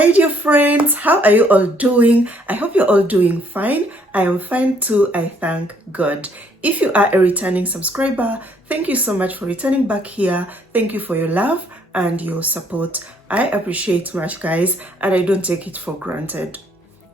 Hi dear friends, how are you all doing? I hope you're all doing fine. I am fine too, I thank God. If you are a returning subscriber, thank you so much for returning back here. Thank you for your love and your support. I appreciate much, guys, and I don't take it for granted.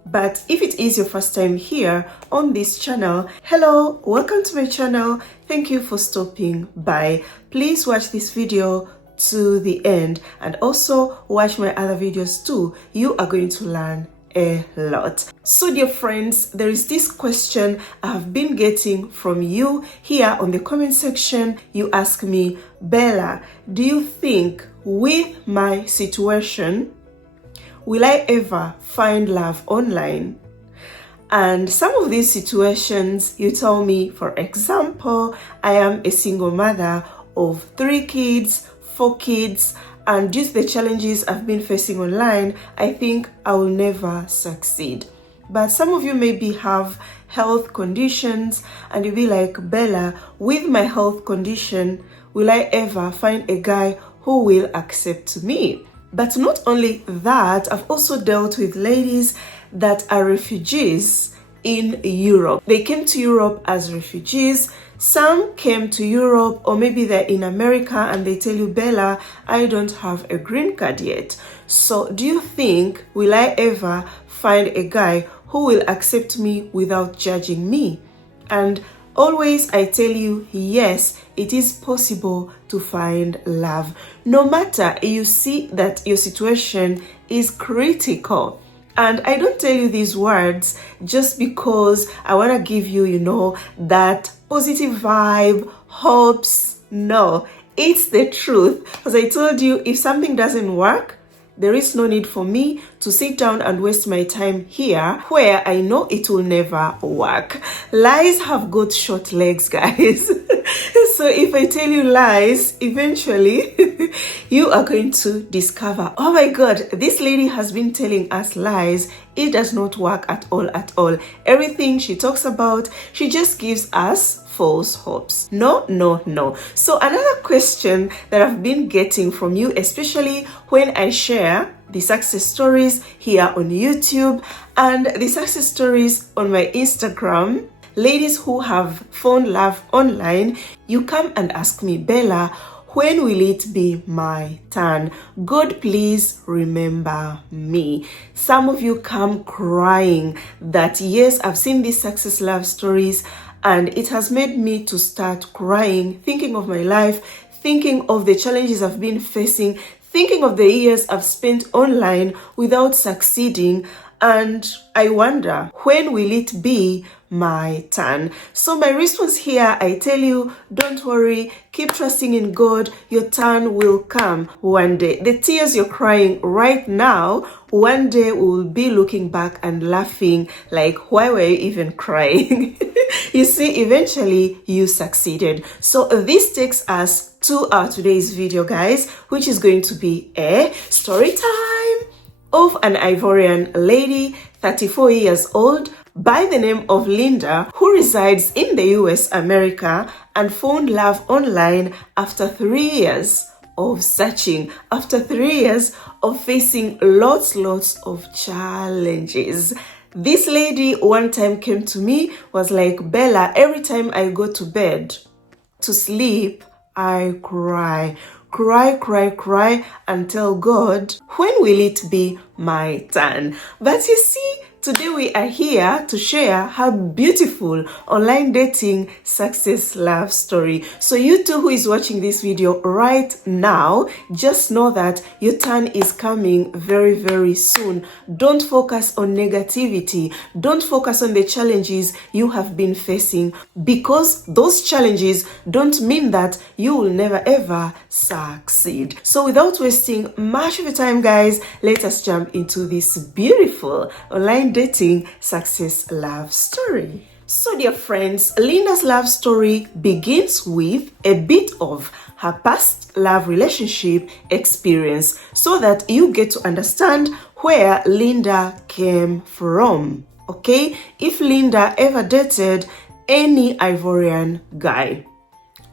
But if it is your first time here on this channel, hello, welcome to my channel. Thank you for stopping by. Please watch this video to the end and also watch my other videos too. You are going to learn a lot. So dear friends, there is this question I have been getting from you here on the comment section. You ask me, Bella, do you think with my situation, will I ever find love online? And some of these situations, you tell me, for example, I am a single mother of 3 kids, 4 kids, and due to the challenges I've been facing online, I think I will never succeed. But some of you maybe have health conditions and you'll be like, Bella, with my health condition, will I ever find a guy who will accept me? But not only that, I've also dealt with ladies that are refugees in Europe. They came to Europe as refugees. Some came to Europe, or maybe they're in America and they tell you, Bella, I don't have a green card yet. So do you think, will I ever find a guy who will accept me without judging me? And always I tell you, yes, it is possible to find love. No matter you see that your situation is critical. And I don't tell you these words just because I want to give you, that positive vibe, hopes. No, it's the truth. As I told you, if something doesn't work, there is no need for me to sit down and waste my time here where I know it will never work. Lies have got short legs, guys. So if I tell you lies, eventually you are going to discover, oh my God, this lady has been telling us lies. It does not work at all, at all. Everything she talks about, she just gives us false hopes. No, no, no. So another question that I've been getting from you, especially when I share the success stories here on YouTube and the success stories on my Instagram, ladies who have found love online, you come and ask me, Bella, when will it be my turn? God, please remember me. Some of you come crying that, yes, I've seen these success love stories and it has made me to start crying, thinking of my life, thinking of the challenges I've been facing, thinking of the years I've spent online without succeeding. And I wonder, when will it be my turn? So my response here, I tell you, don't worry, keep trusting in God. Your turn will come one day. The tears you're crying right now, one day we will be looking back and laughing like, why were you even crying? You see, eventually you succeeded. So this takes us to our today's video, guys, which is going to be a story time of an Ivorian lady, 34 years old, by the name of Linda, who resides in the US, America, and found love online after 3 years of searching, after 3 years of facing lots of challenges. This lady one time came to me, was like, Bella, every time I go to bed to sleep, I cry and tell God, when will it be my turn? But you see, today we are here to share her beautiful online dating success love story. So you too who is watching this video right now, just know that your turn is coming very, very soon. Don't focus on negativity. Don't focus on the challenges you have been facing, because those challenges don't mean that you will never ever succeed. So without wasting much of your time, guys, let us jump into this beautiful online dating success love story. So dear friends, Linda's love story begins with a bit of her past love relationship experience so that you get to understand where Linda came from. Okay, if Linda ever dated any Ivorian guy,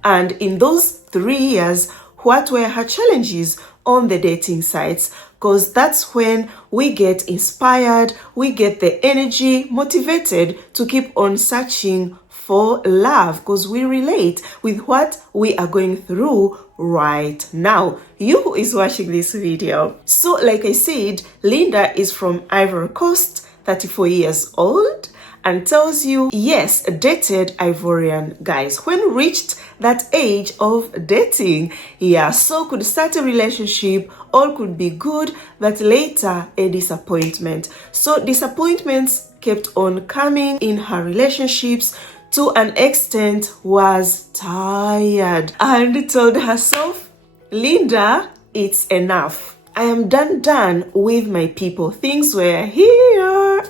and in those 3 years, what were her challenges on the dating sites? because that's when we get inspired, we get the energy, motivated to keep on searching for love, because we relate with what we are going through right now. You who is watching this video. So like I said, Linda is from Ivory Coast, 34 years old, and tells you, yes, dated Ivorian guys. When reached that age of dating, yeah, so could start a relationship, all could be good, but later a disappointment. So disappointments kept on coming in her relationships, to an extent was tired and told herself, Linda, it's enough. I am done with my people. Things were here.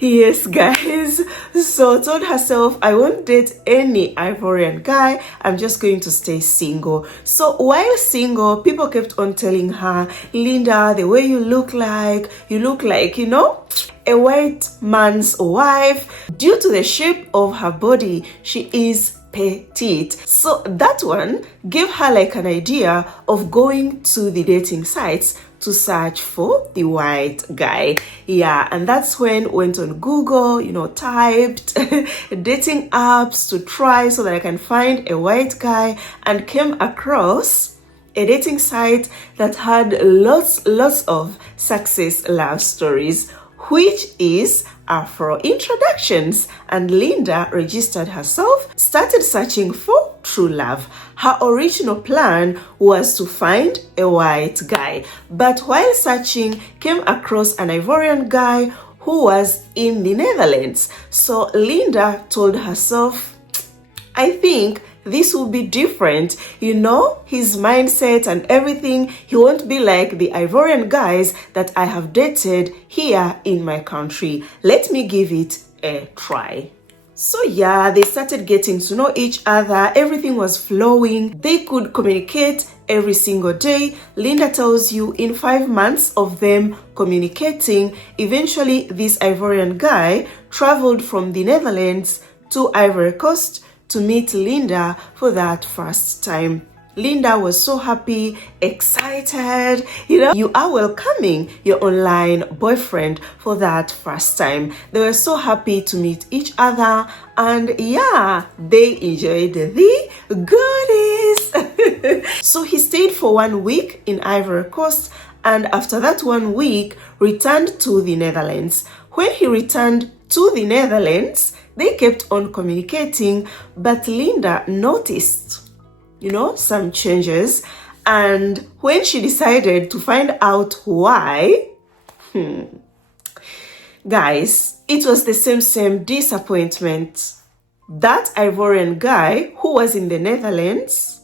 Yes, guys. So told herself, I won't date any Ivorian guy. I'm just going to stay single. So while single, people kept on telling her, Linda, the way you look like, you know, a white man's wife. Due to the shape of her body, she is petite. So that one gave her like an idea of going to the dating sites to search for the white guy. Yeah, and that's when went on Google, you know, typed dating apps to try so that I can find a white guy, and came across a dating site that had lots of success love stories, which is Afro Introductions. And Linda registered herself, started searching for true love. Her original plan was to find a white guy, but while searching, came across an Ivorian guy who was in the Netherlands. So Linda told herself, I think this will be different, you know, his mindset and everything. He won't be like the Ivorian guys that I have dated here in my country. Let me give it a try. So yeah, they started getting to know each other. Everything was flowing. They could communicate every single day. Linda tells you in 5 months of them communicating, eventually this Ivorian guy traveled from the Netherlands to Ivory Coast to meet Linda for that first time. Linda was so happy, excited. You know, you are welcoming your online boyfriend for that first time. They were so happy to meet each other, and yeah, they enjoyed the goodies. So he stayed for 1 week in Ivory Coast, and after that 1 week, returned to the Netherlands. When he returned to the Netherlands, they kept on communicating, but Linda noticed, you know, some changes. And when she decided to find out why, guys, it was the same disappointment. That Ivorian guy who was in the Netherlands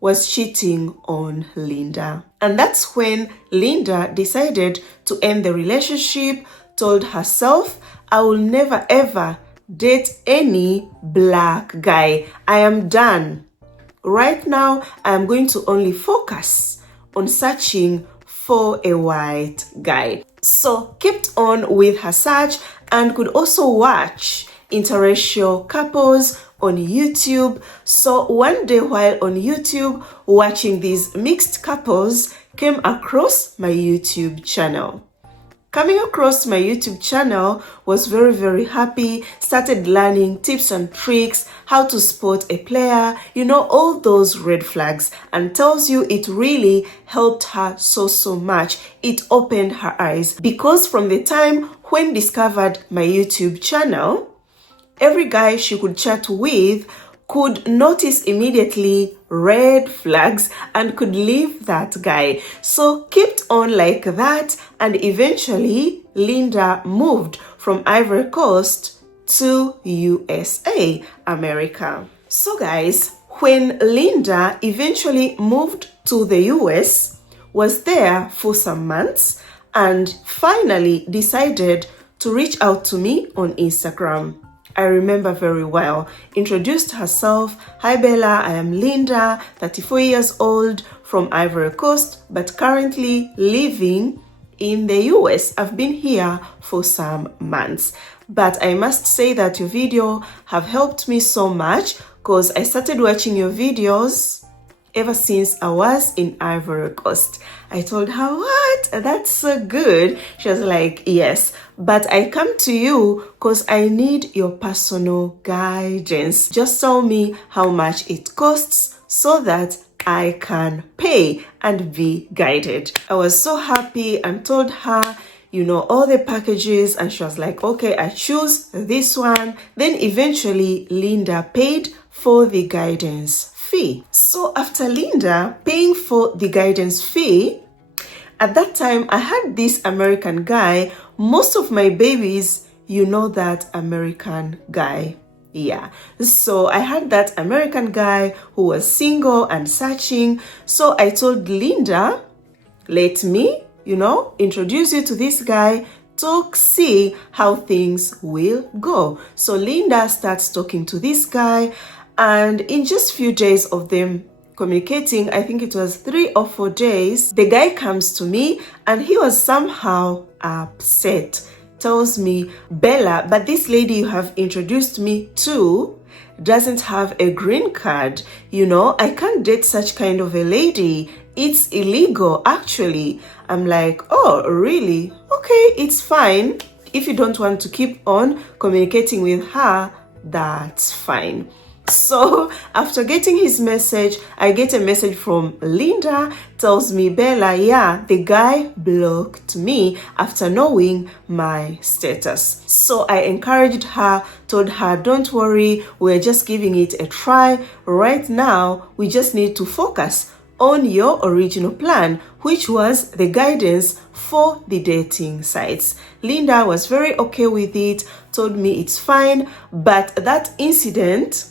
was cheating on Linda. And that's when Linda decided to end the relationship, told herself, I will never ever date any black guy. I am done. Right now, I am going to only focus on searching for a white guy. So kept on with her search, and could also watch interracial couples on YouTube. So one day while on YouTube watching these mixed couples, came across my YouTube channel. Coming across my YouTube channel, was very happy, started learning tips and tricks, how to spot a player, you know, all those red flags, and tells you it really helped her so much. It opened her eyes, because from the time when discovered my YouTube channel, every guy she could chat with could notice immediately red flags and could leave that guy. So kept on like that, and eventually Linda moved from Ivory Coast to USA, America. So guys, when Linda eventually moved to the US, was there for some months, and finally decided to reach out to me on Instagram. I remember very well. Introduced herself. Hi Bella, I am Linda, 34 years old, from Ivory Coast, but currently living in the US. I've been here for some months. But I must say that your video have helped me so much, because I started watching your videos ever since I was in Ivory Coast. I told her, what? That's so good. She was like, yes, but I come to you because I need your personal guidance. Just tell me how much it costs so that I can pay and be guided. I was so happy and told her, all the packages, and she was like, okay, I choose this one. Then eventually Linda paid for the guidance fee. So after Linda paying for the guidance fee, at that time I had this American guy. Most of my babies, that American guy. Yeah, so I had that American guy who was single and searching. So I told Linda, let me introduce you to this guy to see how things will go. So Linda starts talking to this guy, and in just few days of them communicating, I think it was 3 or 4 days, the guy comes to me and he was somehow upset. Tells me, Bella, but this lady you have introduced me to doesn't have a green card. I can't date such kind of a lady. It's illegal, actually. I'm like, oh, really? Okay, it's fine. If you don't want to keep on communicating with her, that's fine. So after getting his message, I get a message from Linda, tells me, Bella, yeah, the guy blocked me after knowing my status. So I encouraged her, told her, don't worry, we're just giving it a try. Right now, we just need to focus on your original plan, which was the guidance for the dating sites. Linda was very okay with it, told me it's fine, but that incident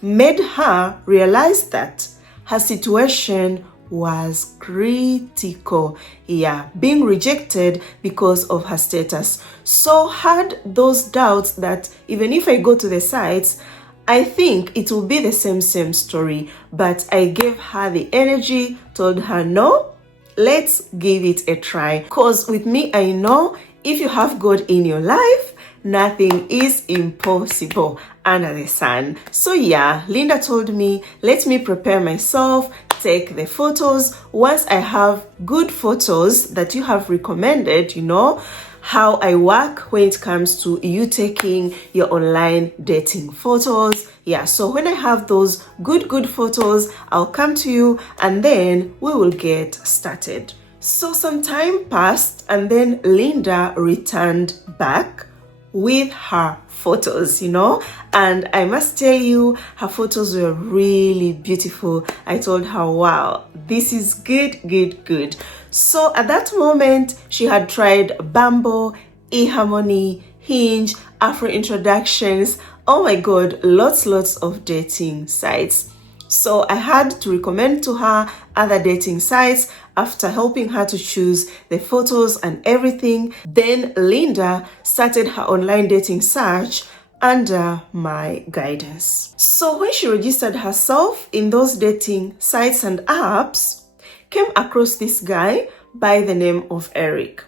made her realize that her situation was critical. Yeah, being rejected because of her status. So had those doubts that even if I go to the sites, I think it will be the same story. But I gave her the energy, told her, no, let's give it a try. Because with me, I know if you have God in your life, nothing is impossible under the sun. So yeah, Linda told me, let me prepare myself, take the photos. Once I have good photos that you have recommended, how I work when it comes to you taking your online dating photos. Yeah, so when I have those good photos, I'll come to you and then we will get started. So some time passed and then Linda returned back with her photos, and I must tell you, her photos were really beautiful. I told her, wow, this is good. So at that moment, she had tried Bumble, eHarmony, Hinge, Afro Introductions. Oh my God, lots of dating sites. So I had to recommend to her other dating sites after helping her to choose the photos and everything. Then Linda started her online dating search under my guidance. So when she registered herself in those dating sites and apps, came across this guy by the name of Eric.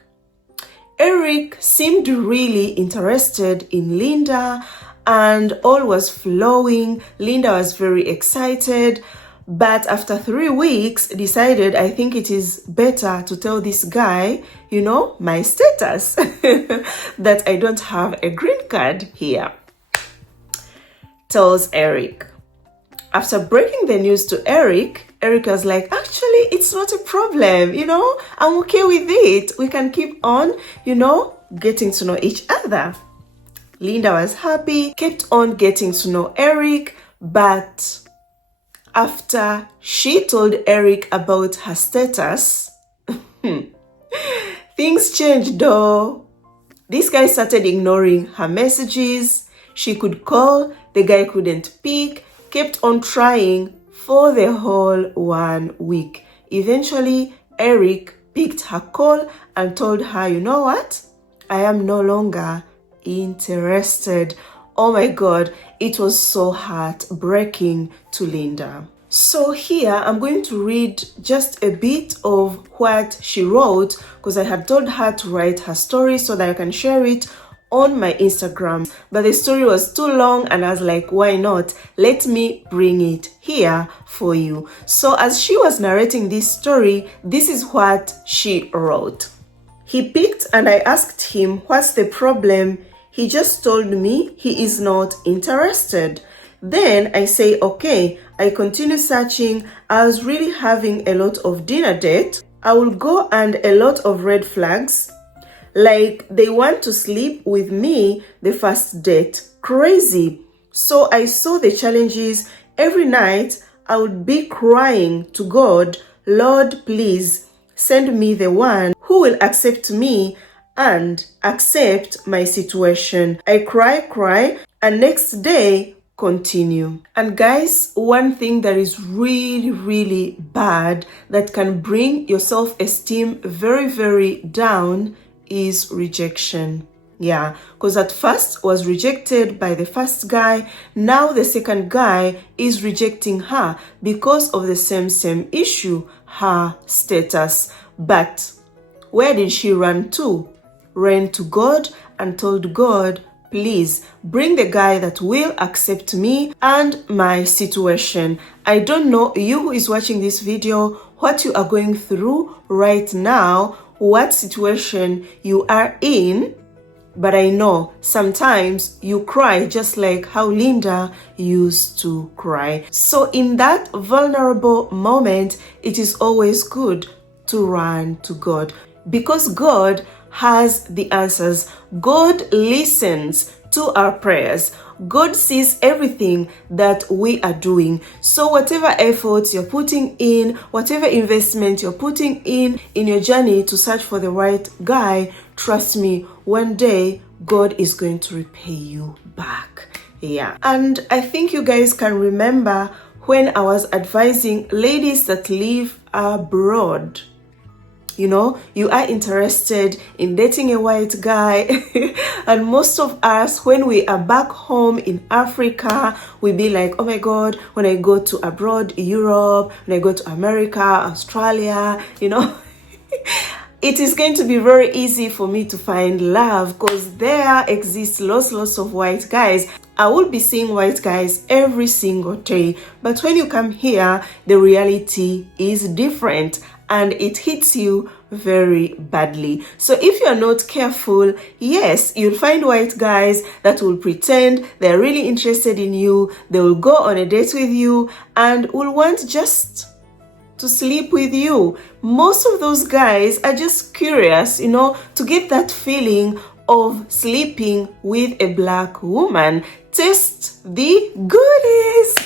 Eric seemed really interested in Linda and all was flowing. Linda was very excited, but after 3 weeks decided, I think it is better to tell this guy, my status, that I don't have a green card here. Tells Eric. After breaking the news to Eric, Eric was like, actually, it's not a problem, I'm okay with it. We can keep on, getting to know each other. Linda was happy, kept on getting to know Eric, but after she told Eric about her status, things changed though. This guy started ignoring her messages. She could call, the guy couldn't pick, kept on trying for the whole 1 week. Eventually, Eric picked her call and told her, you know what? I am no longer interested. Oh my God, it was so heartbreaking to Linda. So here I'm going to read just a bit of what she wrote, because I had told her to write her story so that I can share it on my Instagram, but the story was too long and I was like, why not? Let me bring it here for you. So as she was narrating this story, this is what she wrote. He picked and I asked him, what's the problem? He just told me he is not interested. Then I say, okay, I continue searching. I was really having a lot of dinner date. I will go and a lot of red flags. Like they want to sleep with me the first date. Crazy. So I saw the challenges. Every night I would be crying to God, Lord, please send me the one who will accept me and accept my situation. I cry, and next day continue. And guys, one thing that is really bad that can bring your self-esteem very down is rejection. Yeah, because at first was rejected by the first guy. Now the second guy is rejecting her because of the same issue, her status. But where did she run to? Ran to God and told God, please bring the guy that will accept me and my situation. I don't know you who is watching this video, what you are going through right now, what situation you are in, but I know sometimes you cry just like how Linda used to cry. So in that vulnerable moment, it is always good to run to God because God has the answers. God listens to our prayers. God sees everything that we are doing. So whatever efforts you're putting in, whatever investment you're putting in your journey to search for the right guy, trust me, one day God is going to repay you back. Yeah. And I think you guys can remember when I was advising ladies that live abroad. You know, you are interested in dating a white guy and most of us, when we are back home in Africa, we be like, oh my God, when I go to abroad, Europe, when I go to America, Australia, you know, it is going to be very easy for me to find love because there exists lots of white guys. I will be seeing white guys every single day. But when you come here, the reality is different and it hits you very badly. So if you're not careful, yes, you'll find white guys that will pretend they're really interested in you. They will go on a date with you and will want just to sleep with you. Most of those guys are just curious, you know, to get that feeling of sleeping with a black woman. Taste the goodies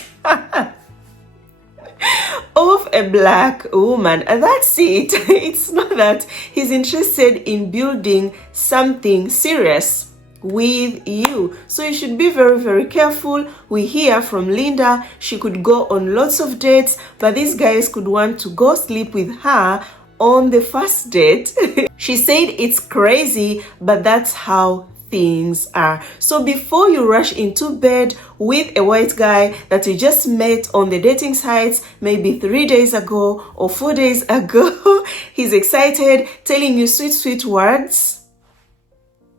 of a black woman, and that's it. It's not that he's interested in building something serious with you. So you should be very careful. We hear from Linda, she could go on lots of dates, but these guys could want to go sleep with her on the first date. She said it's crazy, but that's how things are. So before you rush into bed with a white guy that you just met on the dating sites maybe 3 days ago or 4 days ago, he's excited, telling you sweet words,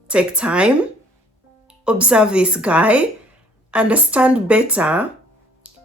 take time, observe this guy, understand better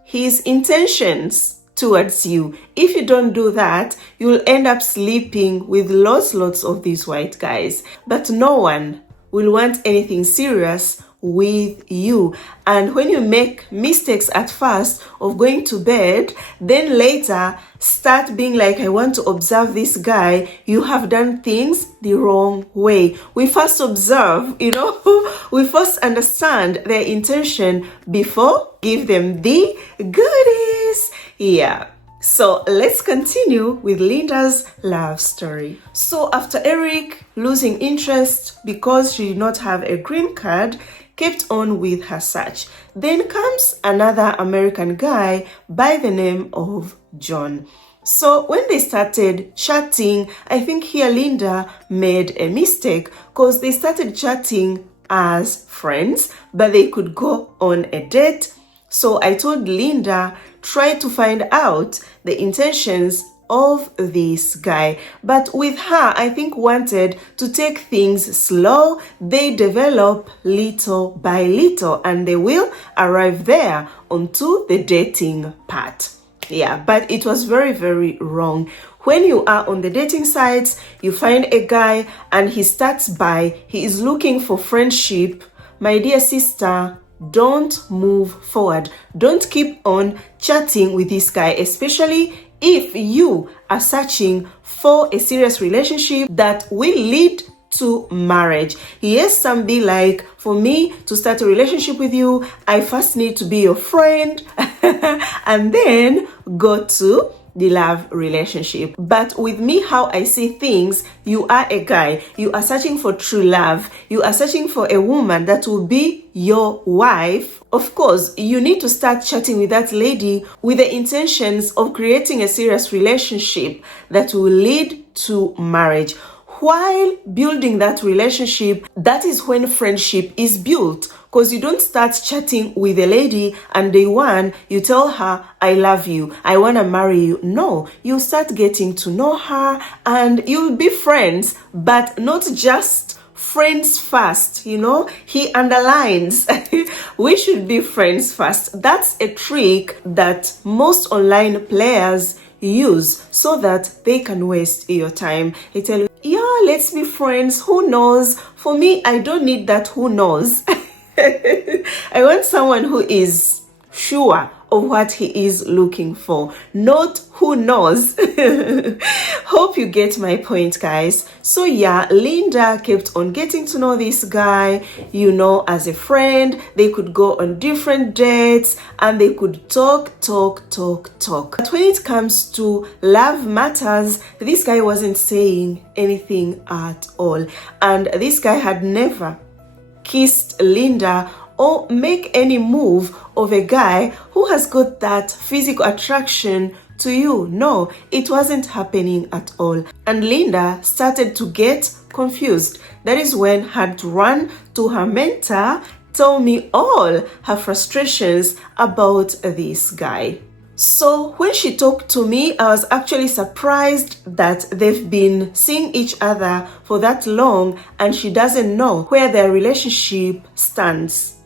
his intentions towards you. If you don't do that, you'll end up sleeping with lots of these white guys, but no one will want anything serious with you. And when you make mistakes at first of going to bed, then later start being like, I want to observe this guy, you have done things the wrong way. We first observe, you know, we first understand their intention before give them the goodies. Yeah. So let's continue with Linda's love story. So after Eric losing interest because she did not have a green card, kept on with her search. Then comes another American guy by the name of John. So when they started chatting, I think here Linda made a mistake because they started chatting as friends, but they could go on a date. So I told Linda, try to find out the intentions of this guy. But with her, I think wanted to take things slow. They develop little by little and they will arrive there onto the dating part. Yeah, but it was very, very wrong. When you are on the dating sites, you find a guy and he is looking for friendship. My dear sister, don't move forward. Don't keep on chatting with this guy, especially if you are searching for a serious relationship that will lead to marriage. Yes, some be like, for me to start a relationship with you, I first need to be your friend and then go to the love relationship. But with me, how I see things, you are a guy, you are searching for true love, you are searching for a woman that will be your wife. Of course, you need to start chatting with that lady with the intentions of creating a serious relationship that will lead to marriage. While building that relationship, that is when friendship is built. Because you don't start chatting with a lady and day one, you tell her, I love you, I want to marry you. No, you start getting to know her and you'll be friends, but not just friends first. You know, he underlines, we should be friends first. That's a trick that most online players use so that they can waste your time. They tell you, yeah, let's be friends. Who knows? For me, I don't need that who knows. I want someone who is sure of what he is looking for, not who knows. Hope you get my point, guys. So yeah, Linda kept on getting to know this guy, you know, as a friend. They could go on different dates and they could talk. But when it comes to love matters, this guy wasn't saying anything at all. And this guy had never kissed Linda or make any move of a guy who has got that physical attraction to you. No, it wasn't happening at all. And Linda started to get confused. That is when had to run to her mentor, tell me all her frustrations about this guy. So when she talked to me, I was actually surprised that they've been seeing each other for that long and she doesn't know where their relationship stands.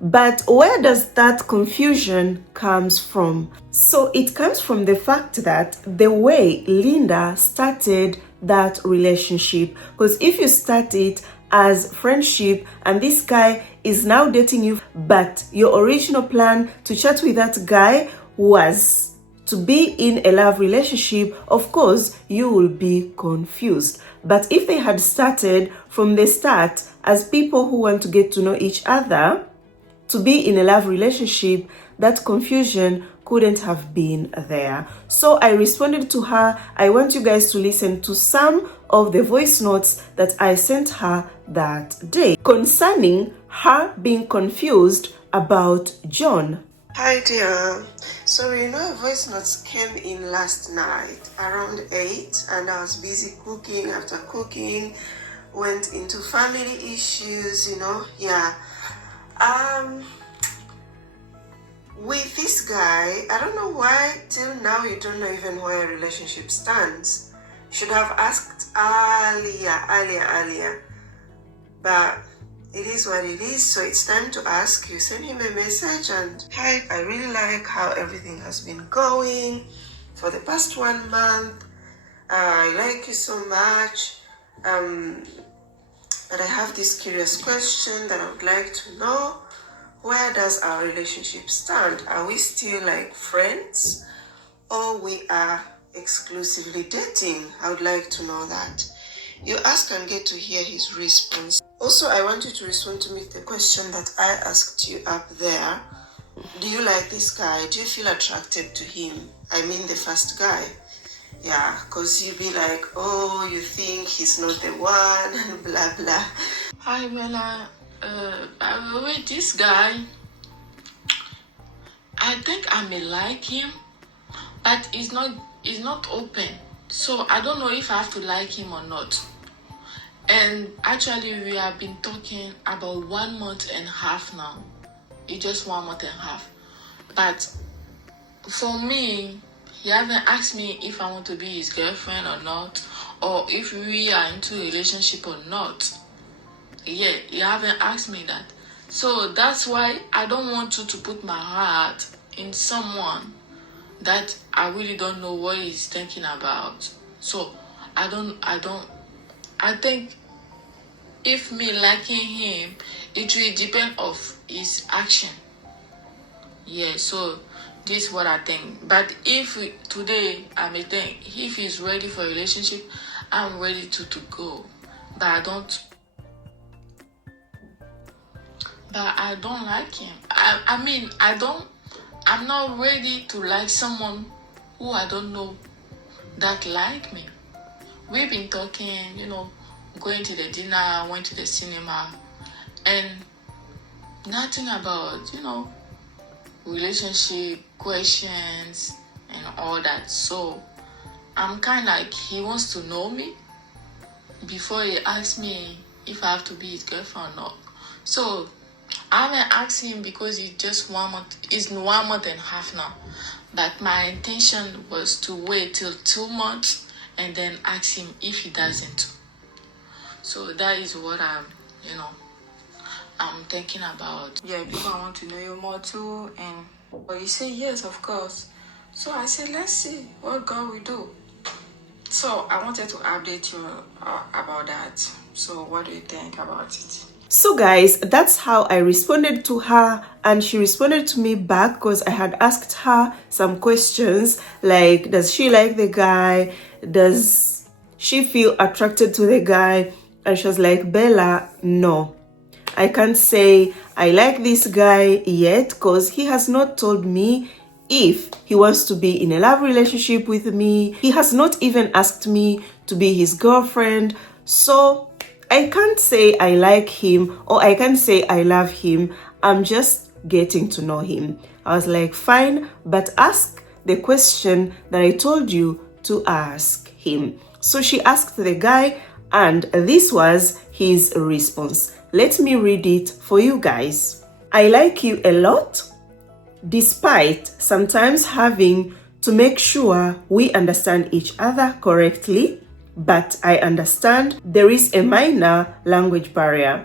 But where does that confusion comes from? So it comes from the fact that the way Linda started that relationship. Because if you start it as friendship and this guy is now dating you, but your original plan to chat with that guy was to be in a love relationship, of course, you will be confused. But if they had started from the start as people who want to get to know each other, to be in a love relationship, that confusion couldn't have been there. So I responded to her. I want you guys to listen to some of the voice notes that I sent her that day concerning her being confused about John. Hi dear, so you know voice notes came in last night around 8 and I was busy cooking. After cooking, went into family issues, you know. Yeah, with this guy, I don't know why till now you don't know even where a relationship stands. Should have asked earlier, but it is what it is, so it's time to ask you. Send him a message and, hi, I really like how everything has been going for the past 1 month. I like you so much, but I have this curious question that I would like to know. Where does our relationship stand? Are we still like friends or we are exclusively dating? I would like to know that. You ask and get to hear his response. Also, I want you to respond to me the question that I asked you up there. Do you like this guy? Do you feel attracted to him? I mean the first guy. Yeah, because you be like, oh, you think he's not the one, and blah, blah. Hi, Bella. With this guy, I think I may like him, but he's not open. So I don't know if I have to like him or not. And actually, we have been talking about 1 month and a half now. It's just 1 month and a half. But for me, he haven't asked me if I want to be his girlfriend or not, or if we are into a relationship or not. Yeah, he haven't asked me that. So that's why I don't want you to put my heart in someone that I really don't know what he's thinking about. So I think if me liking him, it will depend of his action. Yeah, so this is what I think. But if today I may think if he's ready for a relationship, I'm ready to go. But I don't like him. I'm not ready to like someone who I don't know that like me. We've been talking, going to the dinner, went to the cinema, and nothing about, relationship questions and all that. So I'm kind of like he wants to know me before he asks me if I have to be his girlfriend or not. So I haven't asked him because it's just 1 month. It's 1 month and a half now. But my intention was to wait till 2 months and then ask him if he doesn't. So that is what I'm thinking about. Yeah, people want to know you more too. But you say yes, of course. So I said, let's see what God will do. So I wanted to update you about that. So what do you think about it? So guys, that's how I responded to her, and she responded to me back because I had asked her some questions like, does she like the guy? Does she feel attracted to the guy? And she was like, Bella, no, I can't say I like this guy yet because he has not told me if he wants to be in a love relationship with me. He has not even asked me to be his girlfriend. So I can't say I like him or I can't say I love him. I'm just getting to know him. I was like, fine, but ask the question that I told you to ask him. So she asked the guy, and this was his response. Let me read it for you guys. I like you a lot, despite sometimes having to make sure we understand each other correctly. But I understand there is a minor language barrier.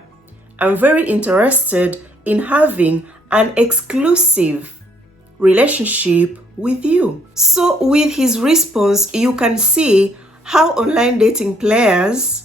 I'm very interested in having an exclusive relationship with you. So with his response, you can see how online dating players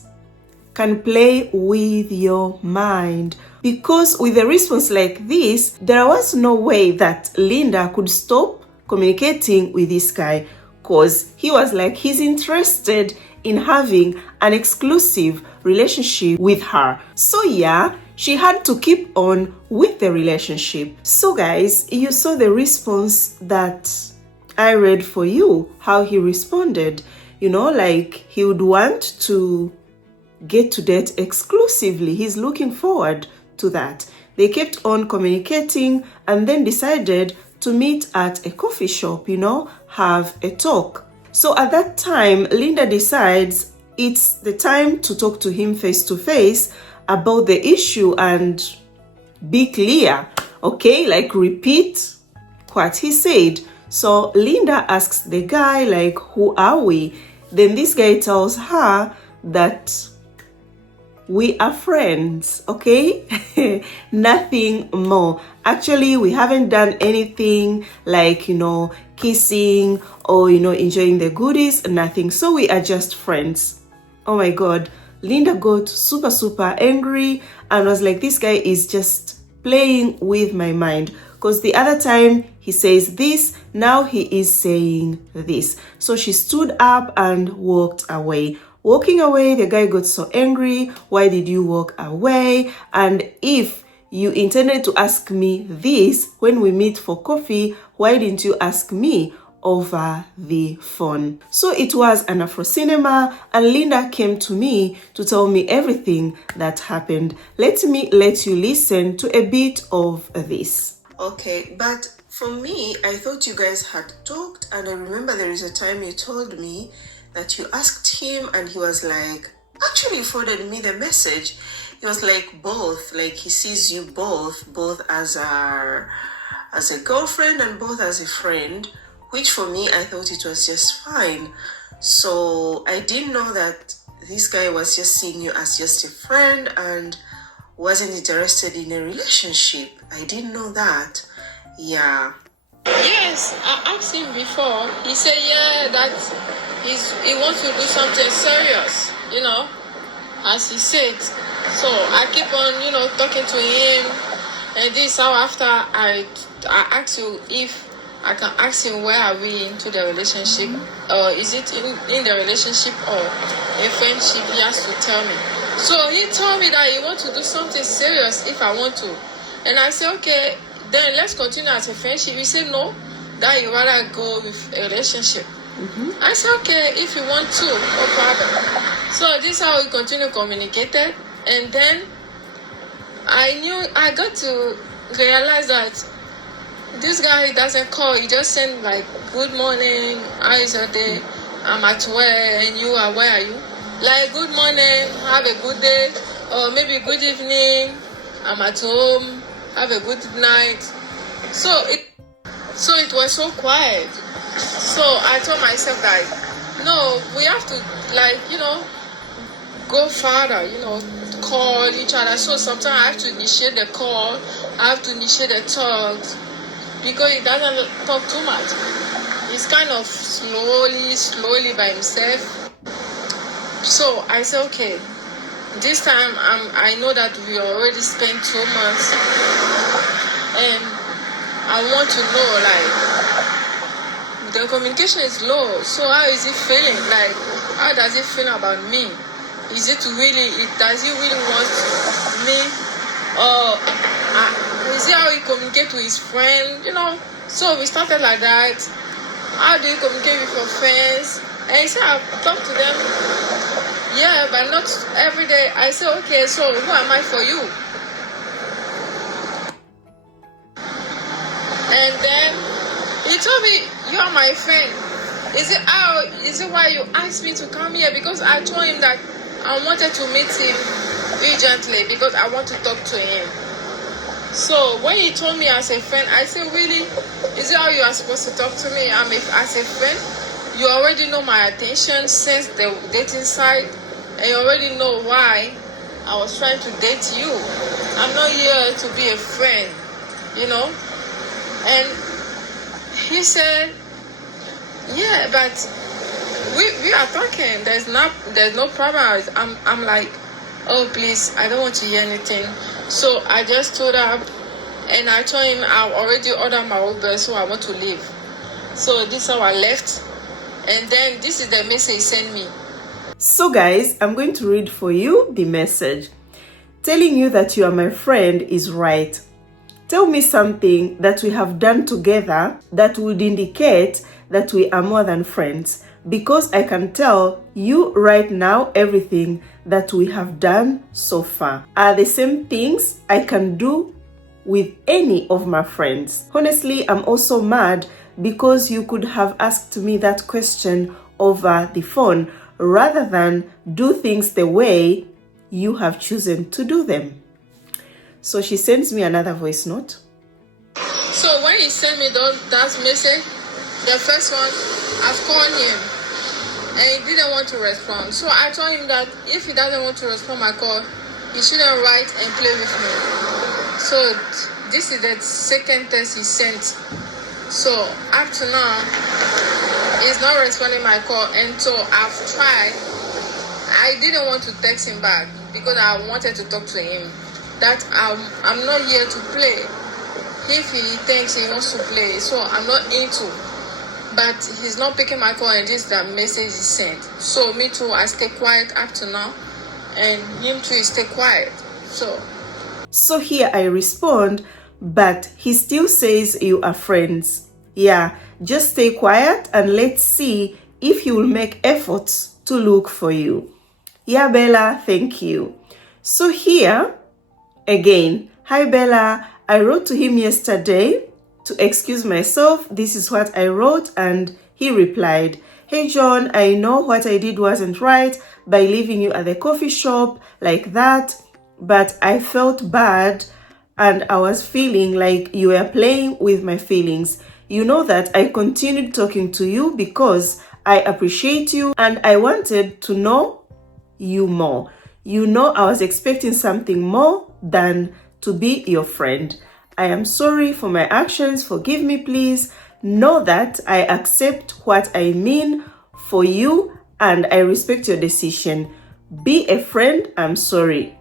can play with your mind. Because with a response like this, there was no way that Linda could stop communicating with this guy, because he was like, he's interested in having an exclusive relationship with her. So yeah, she had to keep on with the relationship. So guys, you saw the response that I read for you, how he responded. Like he would want to get to date exclusively. He's looking forward to that. They kept on communicating and then decided to meet at a coffee shop, have a talk. So at that time, Linda decides it's the time to talk to him face to face about the issue and be clear, okay? Like repeat what he said. So Linda asks the guy, like, who are we? Then this guy tells her that we are friends, okay? Nothing more. Actually, we haven't done anything like, kissing or, enjoying the goodies, nothing. So we are just friends. Oh my God. Linda got super, super angry and was like, this guy is just playing with my mind. Because the other time he says this, now he is saying this. So she stood up and walked away. Walking away, the guy got so angry. Why did you walk away? And if you intended to ask me this when we meet for coffee, why didn't you ask me over the phone? So it was an Afro cinema, and Linda came to me to tell me everything that happened. Let me let you listen to a bit of this. Okay, but for me, I thought you guys had talked, and I remember there is a time you told me that you asked him and he was like, actually he forwarded me the message. He was like, both, like he sees you both as a girlfriend and both as a friend. which for me, I thought it was just fine. So I didn't know that this guy was just seeing you as just a friend and wasn't interested in a relationship. I didn't know that. Yeah. Yes, I asked him before. He said, yeah, that he wants to do something serious, as he said. So I keep on, talking to him. And this how after I asked you if I can ask him where are we into the relationship, or is it in the relationship or a friendship. He has to tell me. So he told me that he wants to do something serious if I want to. And I said, okay, then let's continue as a friendship. He said no, that you rather go with a relationship. I said, okay, if you want to, no problem. So this is how we continue communicated. And then I got to realize that this guy doesn't call. He just send like, good morning, how is your day? I'm at where, and you are, where are you? Like, good morning, have a good day, or maybe good evening, I'm at home, have a good night. So it was so quiet. So I told myself that, no, we have to, go further, call each other. So sometimes I have to initiate the call, I have to initiate the talks, because he doesn't talk too much. He's kind of slowly by himself. So I said, okay, this time I know that we already spent 2 months, and I want to know, the communication is low. So how is he feeling? Like, how does he feel about me? Does he really want me? Or is it how he communicate with his friend? So we started like that. How do you communicate with your friends? And he said, I'll talk to them. Yeah, but not every day. I said, okay, so who am I for you? And then he told me, you are my friend. Is it why you asked me to come here? Because I told him that I wanted to meet him urgently because I want to talk to him. So when he told me as a friend, I said, really? Is it how you are supposed to talk to me? As a friend, you already know my attention since the dating side, and you already know why I was trying to date you. I'm not here to be a friend, And he said, yeah, but we are talking. There's no problem. I'm like, oh please, I don't want to hear anything. So I just stood up and I told him I already ordered my Uber, so I want to leave. So this is how I left. And then this is the message he sent me. So guys, I'm going to read for you the message. Telling you that you are my friend is right. Tell me something that we have done together that would indicate that we are more than friends, because I can tell you right now everything that we have done so far are the same things I can do with any of my friends. Honestly, I'm also mad because you could have asked me that question over the phone rather than do things the way you have chosen to do them. So she sends me another voice note. So when he sent me that message, the first one, I've called him and he didn't want to respond. So I told him that if he doesn't want to respond my call, he shouldn't write and play with me. So this is the second text he sent. So up to now, he's not responding my call, and so I've tried. I didn't want to text him back because I wanted to talk to him. That I'm not here to play. If he thinks he wants to play, so I'm not into. But he's not picking my call, and this is the message he sent. So me too, I stay quiet up to now, and him too, he stay quiet. So here I respond, but he still says you are friends. Yeah, just stay quiet and let's see if he will make efforts to look for you. Yeah, Bella, thank you. So here, again, hi Bella, I wrote to him yesterday to excuse myself. This is what I wrote, and he replied, hey John, I know what I did wasn't right by leaving you at the coffee shop like that, but I felt bad and I was feeling like you were playing with my feelings. You know that I continued talking to you because I appreciate you and I wanted to know you more. You know, I was expecting something more than to be your friend. I am sorry for my actions. Forgive me, please. Know that I accept what I mean for you and I respect your decision. Be a friend. I'm sorry.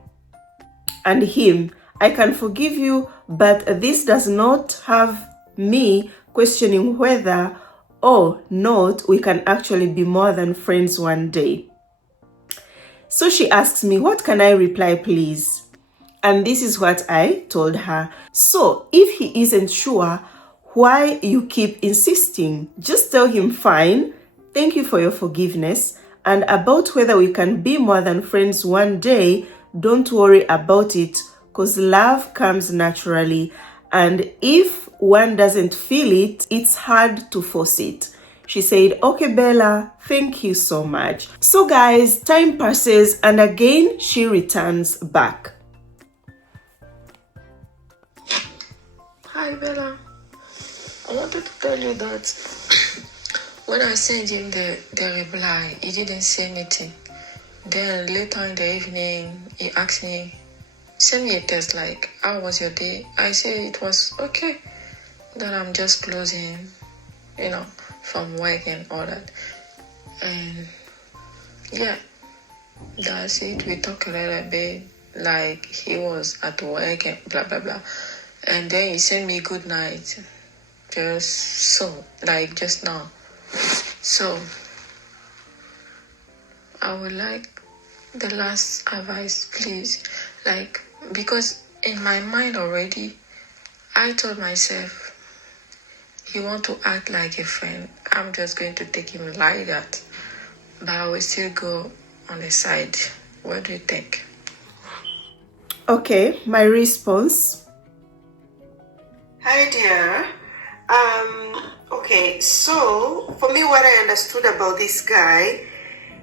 And him, I can forgive you, but this does not have me questioning whether or not we can actually be more than friends one day. So she asks me, what can I reply, please? And this is what I told her. So if he isn't sure why you keep insisting, just tell him, fine, thank you for your forgiveness. And about whether we can be more than friends one day, don't worry about it because love comes naturally. And if one doesn't feel it, it's hard to force it. She said, okay, Bella, thank you so much. So guys, time passes and again, she returns back. Hi, Bella. I wanted to tell you that when I sent him the reply, he didn't say anything. Then later in the evening, he asked me, send me a text like, how was your day? I said it was okay. Then I'm just closing, from work and all that. And yeah, that's it. We talk a little bit like he was at work and blah, blah, blah. And then he sent me good night. Just now. So, I would like the last advice, please. Because in my mind already, I told myself, he want to act like a friend. I'm just going to take him like that. But I will still go on the side. What do you think? Okay, my response. Hi dear. Okay, so for me, what I understood about this guy,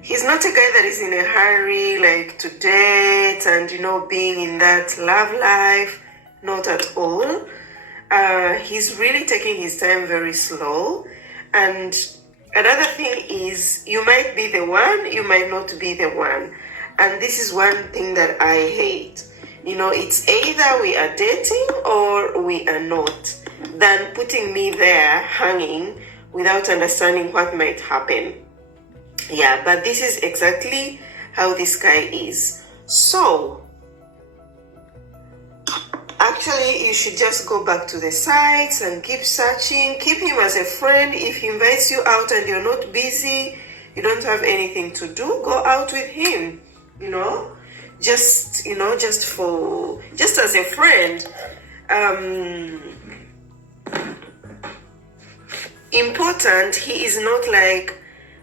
he's not a guy that is in a hurry, like to date and, being in that love life. Not at all. He's really taking his time very slow. And another thing is, you might be the one, you might not be the one. And this is one thing that I hate. It's either we are dating or we are not, than putting me there hanging without understanding what might happen. Yeah, but this is exactly how this guy is. So, actually, you should just go back to the sites and keep searching. Keep him as a friend. If he invites you out and you're not busy, you don't have anything to do, go out with him, just as a friend. Important, he is not like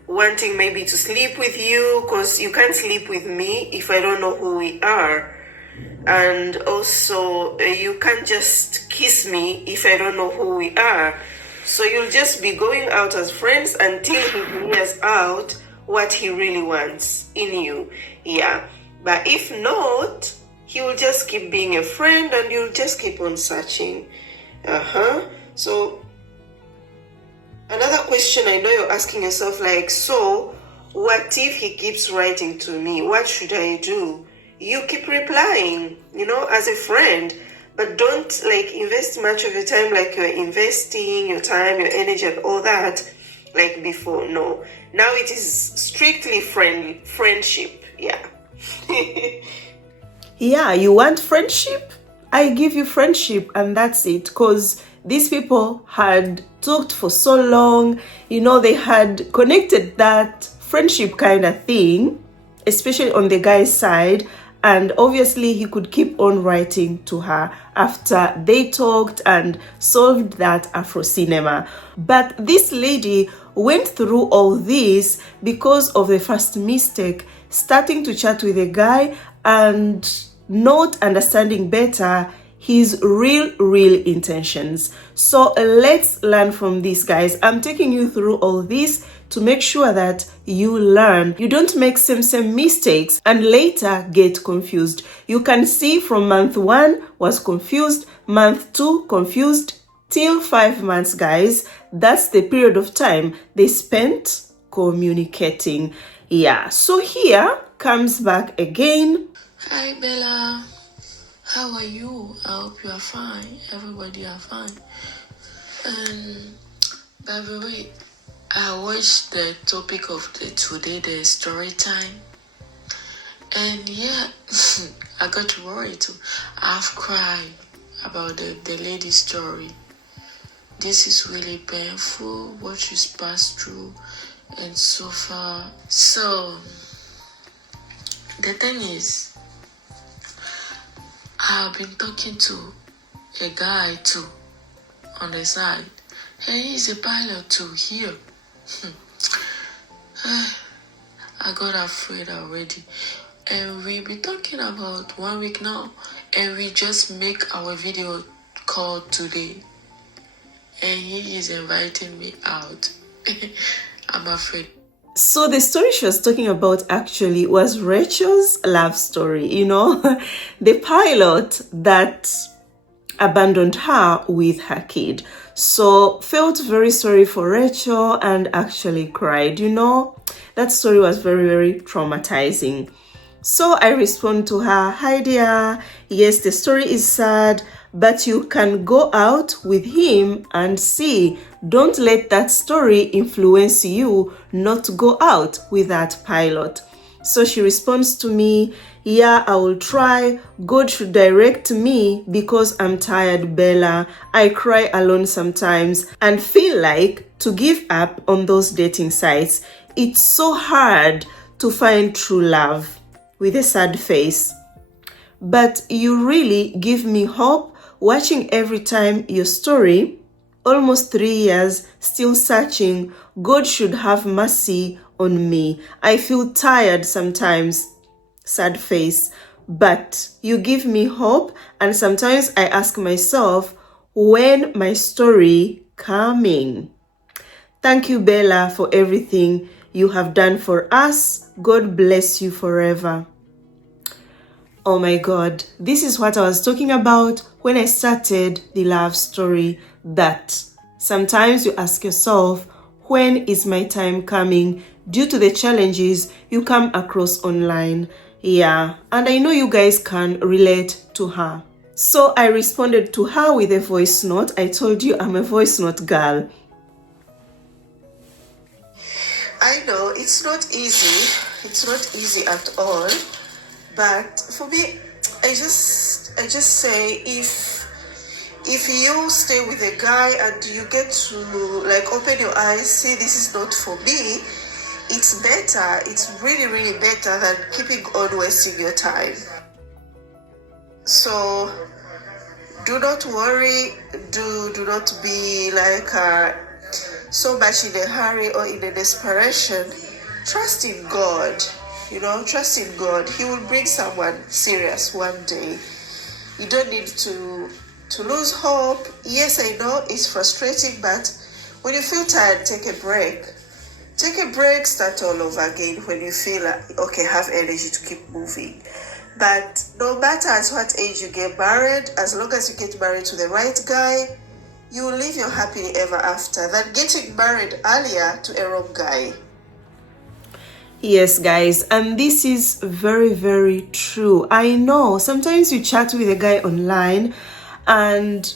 wanting maybe to sleep with you, because you can't sleep with me if I don't know who we are. And also, you can't just kiss me if I don't know who we are. So you'll just be going out as friends until he figures out what he really wants in you. Yeah. But if not, he will just keep being a friend and you'll just keep on searching. So, another question I know you're asking yourself, so what if he keeps writing to me? What should I do? You keep replying, as a friend, but don't invest much of your time like you're investing your time, your energy and all that like before. No. Now it is strictly friendship. Yeah. Yeah, you want friendship? I give you friendship and that's it. Because these people had talked for so long, they had connected that friendship kind of thing, especially on the guy's side. And obviously he could keep on writing to her after they talked and solved that Afro cinema. But this lady went through all this because of the first mistake, starting to chat with a guy and not understanding better his real intentions. So let's learn from this, guys. I'm taking you through all this to make sure that you learn. You don't make same mistakes and later get confused. You can see from month 1 was confused, month 2 confused, till 5 months, guys. That's the period of time they spent communicating. Yeah, so here comes back again. Hi Bella, how are you? I hope you are fine. Everybody are fine. And by the way, I watched the topic of today, the story time. And yeah, I got worried too. I've cried about the lady's story. This is really painful, what she's passed through and so far. So, the thing is, I've been talking to a guy too on the side. And he's a pilot too here. I got afraid already. And we've been talking about 1 week now. And we just make our video call today. And he is inviting me out. I'm afraid. So the story she was talking about actually was Rachel's love story, you know, the pilot that abandoned her with her kid. So felt very sorry for Rachel and actually cried, you know. That story was very, very traumatizing. So I respond to her, hi dear, yes, the story is sad, but you can go out with him and see. Don't let that story influence you not to go out with that pilot. So she responds to me, yeah, I will try. God should direct me because I'm tired, Bella. I cry alone sometimes and feel like to give up on those dating sites. It's so hard to find true love, with a sad face. But you really give me hope watching every time your story. Almost 3 years, still searching. God should have mercy on me. I feel tired sometimes. Sad face. But you give me hope, and sometimes I ask myself, when my story coming? Thank you, Bella, for everything you have done for us. God bless you forever. Oh my God, this is what I was talking about when I started the love story, that sometimes you ask yourself, when is my time coming, due to the challenges you come across online. Yeah, and I know you guys can relate to her. So I responded to her with a voice note. I told you I'm a voice note girl. I know it's not easy. It's not easy at all. But for me, I just say, if you stay with a guy and you get to like open your eyes, see this is not for me, it's better. It's really, really better than keeping on wasting your time. So do not worry. Do not be like so much in a hurry or in a desperation. Trust in God. You know, trust in God. He will bring someone serious one day. You don't need to lose hope. Yes, I know it's frustrating, but when you feel tired, take a break. Take a break, start all over again when you feel like, okay, have energy to keep moving. But no matter at what age you get married, as long as you get married to the right guy, you will live your happily ever after than getting married earlier to a wrong guy. Yes, guys, and this is very, very true. I know sometimes you chat with a guy online and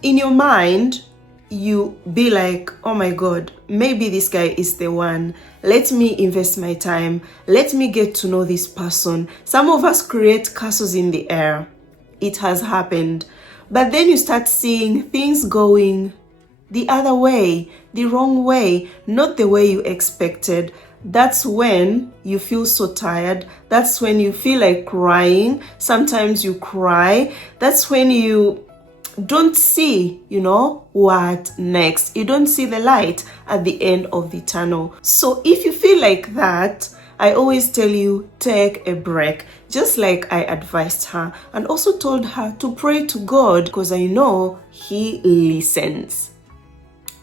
in your mind, you be like, oh my God, maybe this guy is the one. Let me invest my time. Let me get to know this person. Some of us create castles in the air. It has happened. But then you start seeing things going the other way, the wrong way, not the way you expected. That's when you feel so tired. That's when you feel like crying. Sometimes you cry. That's when you don't see, you know, what next. You don't see the light at the end of the tunnel. So if you feel like that, I always tell you, take a break, just like I advised her and also told her to pray to God because I know He listens.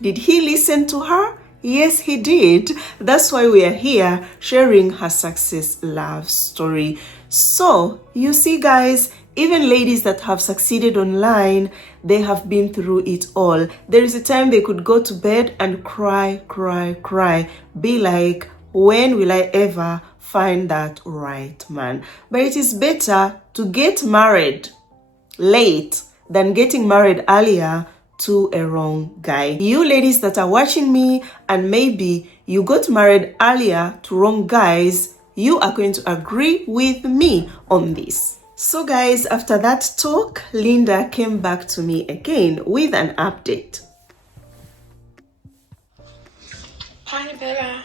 Did He listen to her? Yes, He did. That's why we are here sharing her success love story. So, you see, guys, Even ladies that have succeeded online, they have been through it all. There is a time they could go to bed and cry, be like, when will I ever find that right man? But it is better to get married late than getting married earlier to a wrong guy. You ladies that are watching me and maybe you got married earlier to wrong guys, you are going to agree with me on this. So guys, after that talk, Linda came back to me again with an update. Hi Bella,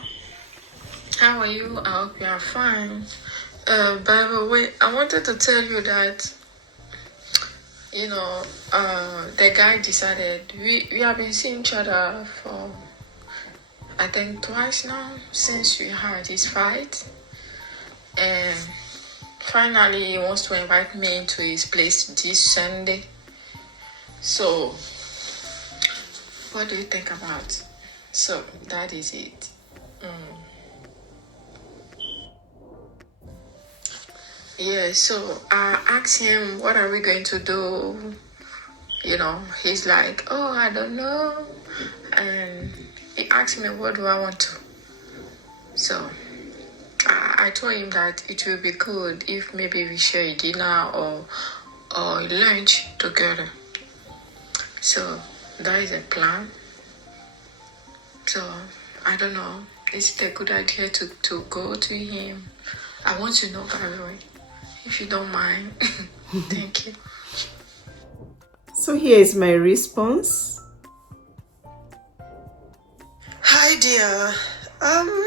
how are you? I hope you are fine. By the way, I wanted to tell you that the guy decided we have been seeing each other for I think twice now since we had this fight, and finally he wants to invite me to his place this Sunday. So what do you think about it? So that is it. Yeah, so I asked him, what are we going to do? He's like, oh, I don't know. And he asked me, what do I want to? So I told him that it will be good if maybe we share a dinner or lunch together. So that is a plan. So I don't know. Is it a good idea to go to him? I want to know, by the way, if you don't mind. Thank you. So here is my response. Hi dear,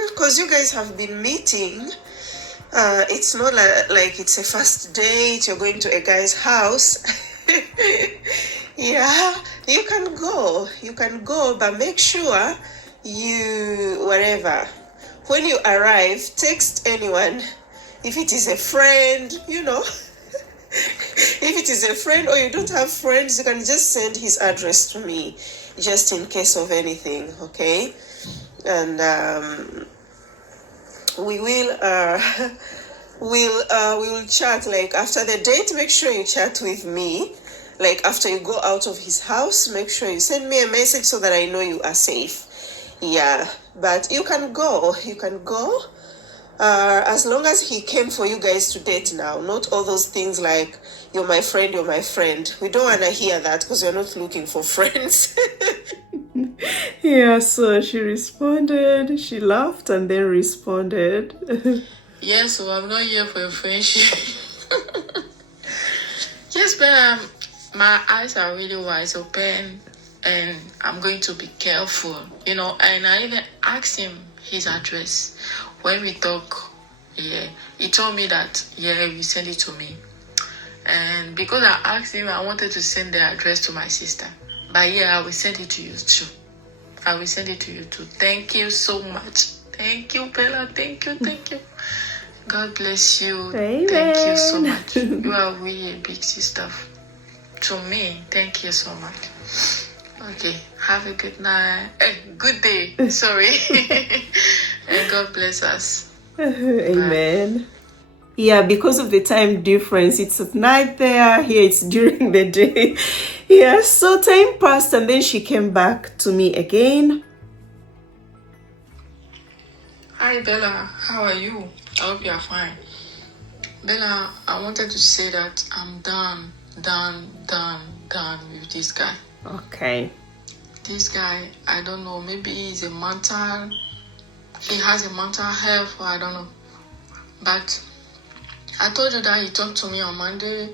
because you guys have been meeting, it's not like it's a first date, you're going to a guy's house. Yeah, you can go, but make sure wherever, when you arrive, text anyone. If it is a friend, if it is a friend or you don't have friends, you can just send his address to me, just in case of anything, okay? And we will chat. Like after the date, make sure you chat with me. Like after you go out of his house, make sure you send me a message so that I know you are safe. Yeah, but you can go. As long as he came for you guys to date now, not all those things like you're my friend. We don't want to hear that because you're not looking for friends. Yeah, so she responded, she laughed and then responded. Yes, so I'm not here for your friendship. Yes, but my eyes are really wide open and I'm going to be careful, and I even asked him his address. When we talk, he told me that, he send it to me. And because I asked him, I wanted to send the address to my sister. But I will send it to you too. I will send it to you too. Thank you so much. Thank you, Bella. Thank you. God bless you. Amen. Thank you so much. You are really a big sister to me. Thank you so much. Okay, have a good night. Good day. Sorry. And God bless us. Amen. Bye. Yeah, because of the time difference, it's at night there, here it's during the day. Yeah, so time passed and then she came back to me again. Hi Bella, how are you? I hope you are fine. Bella, I wanted to say that I'm done with this guy. Okay. This guy, I don't know, maybe he has a mental health, or I don't know. But I told you that he talked to me on Monday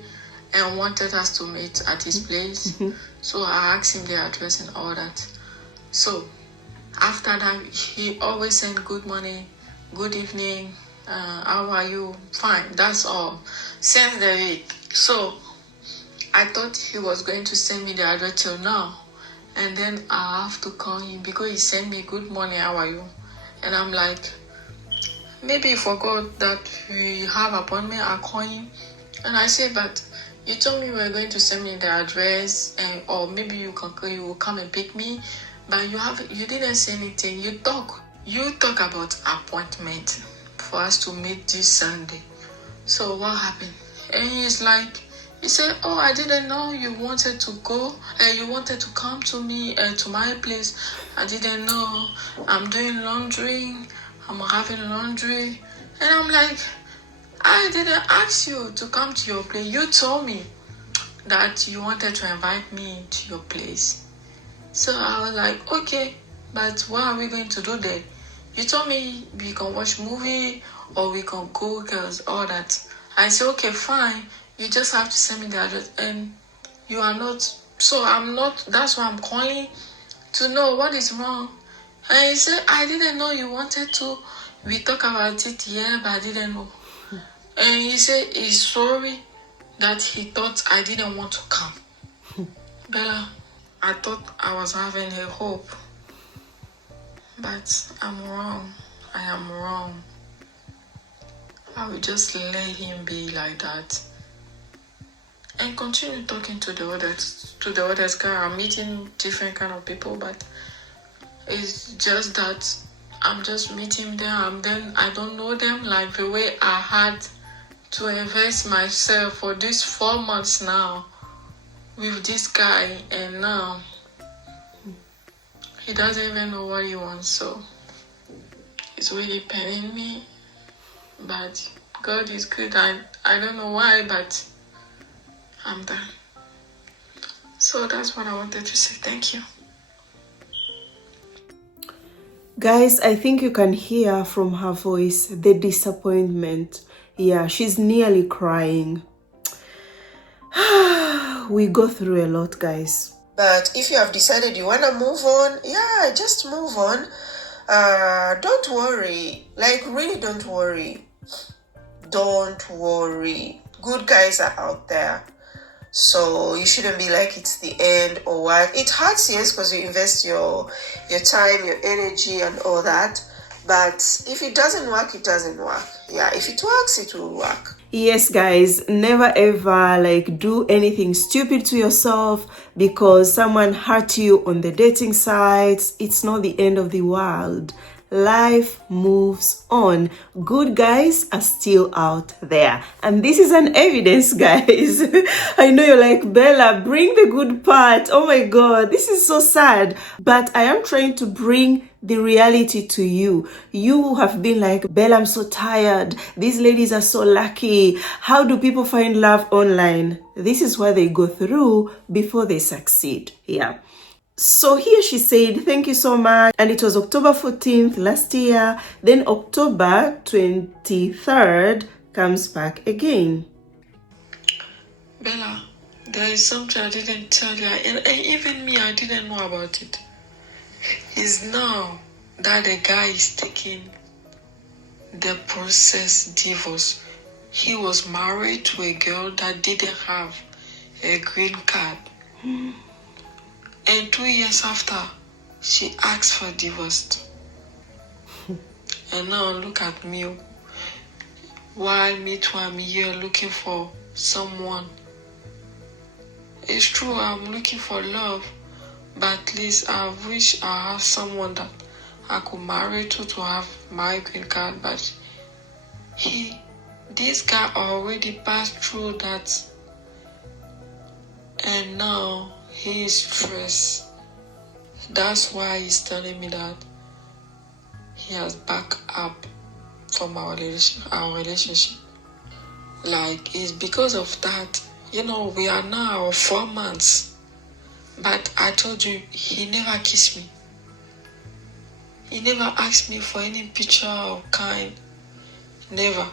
and wanted us to meet at his place. So I asked him the address and all that. So after that, he always sent good morning, good evening, how are you? Fine, that's all. Since the week. So I thought he was going to send me the address till now. And then I have to call him because he sent me good morning, how are you? And I'm like, maybe he forgot that we have appointment. I call him and I say, but you told me you were going to send me the address, or maybe you will come and pick me, but you didn't say anything. You talk about appointment for us to meet this Sunday. So what happened? And he's like, He said, oh, I didn't know you wanted to go and you wanted to come to me, to my place. I didn't know. I'm doing laundry. I'm having laundry. And I'm like, I didn't ask you to come to your place. You told me that you wanted to invite me to your place. So I was like, okay, but what are we going to do then? You told me we can watch movie or we can cook and all that. I said, okay, fine. You just have to send me the address. And you are not. So I'm not. That's why I'm calling to know what is wrong. And he said, I didn't know you wanted to. We talk about it here, but I didn't know. And he said he's sorry that he thought I didn't want to come. Bella, I thought I was having a hope. But I'm wrong. I am wrong. I will just let him be like that. And continue talking to the others. Cause I'm meeting different kind of people, but it's just that I'm just meeting them and then I don't know them like the way I had to invest myself for these 4 months now with this guy, and now he doesn't even know what he wants. So it's really paining me, but God is good. I don't know why, but I'm done. So that's what I wanted to say. Thank you. Guys, I think you can hear from her voice the disappointment. Yeah, she's nearly crying. We go through a lot, guys. But if you have decided you want to move on, yeah, just move on. Don't worry. Like, really don't worry. Don't worry. Good guys are out there. So you shouldn't be like it's the end or what. It hurts, yes, because you invest your time, your energy and all that. But if it doesn't work, it doesn't work. Yeah, if it works, it will work. Yes, guys, never ever like do anything stupid to yourself because someone hurt you on the dating sites. It's not the end of the world. Life moves on. Good guys are still out there. And this is an evidence, guys. I know you're like, Bella, bring the good part. Oh my God, this is so sad. But I am trying to bring the reality to you. You have been like, Bella, I'm so tired. These ladies are so lucky. How do people find love online? This is what they go through before they succeed. Yeah. So here she said, thank you so much. And it was October 14th last year. Then October 23rd comes back again. Bella, there is something I didn't tell you. And even me, I didn't know about it. It's now that the guy is taking the process divorce. He was married to a girl that didn't have a green card. And 2 years after, she asked for divorce. And now look at me. While me too, I'm here looking for someone. It's true, I'm looking for love. But at least I wish I have someone that I could marry to have my green card. But this guy already passed through that. And now he is stressed. That's why he's telling me that he has backed up from our relationship. Like, it's because of that. You know, we are now 4 months. But I told you, he never kissed me. He never asked me for any picture or kind. Never.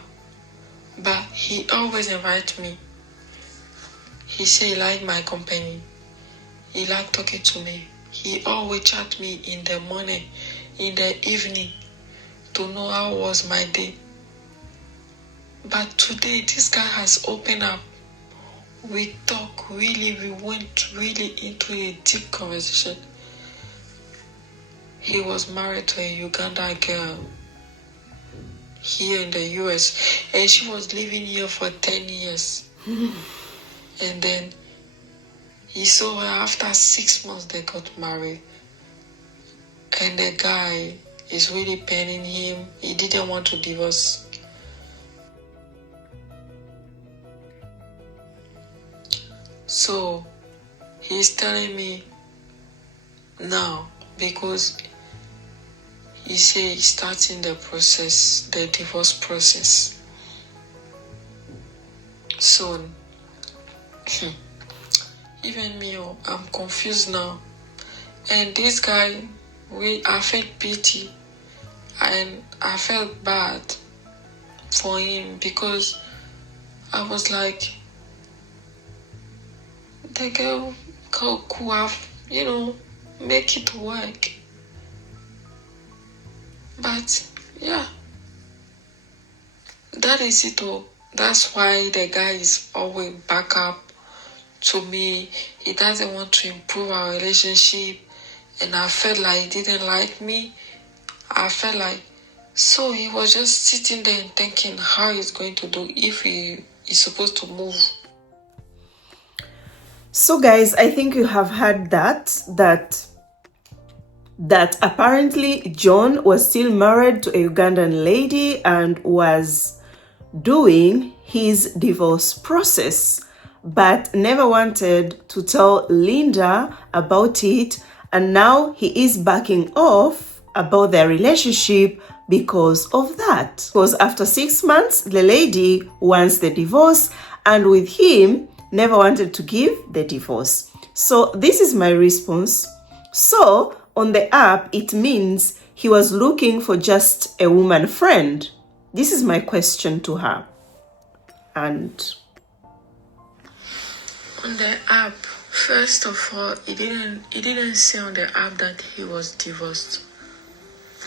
But he always invites me. He say he like my company. He like talking to me. He always chat me in the morning, in the evening, to know how was my day. But today, this guy has opened up. We talk really, we went really into a deep conversation. He was married to a Uganda girl here in the US, and she was living here for 10 years. And then he saw her after 6 months, they got married. And the guy is really paining him. He didn't want to divorce. So he's telling me now because he say he's starting the process, the divorce process soon. Even me, I'm confused now. And this guy, I felt pity and I felt bad for him because I was like, the girl could have, make it work. But yeah, that is it all. That's why the guy is always back up to me. He doesn't want to improve our relationship. And I felt like he didn't like me. I felt like, so he was just sitting there and thinking how he's going to do if he is supposed to move. So guys, I think you have heard that apparently John was still married to a Ugandan lady and was doing his divorce process, but never wanted to tell Linda about it. And now he is backing off about their relationship because of that. Because after 6 months, the lady wants the divorce, and with him, never wanted to give the divorce. So this is my response. So on the app, it means he was looking for just a woman friend. This is my question to her. And on the app, first of all, it didn't say on the app that he was divorced.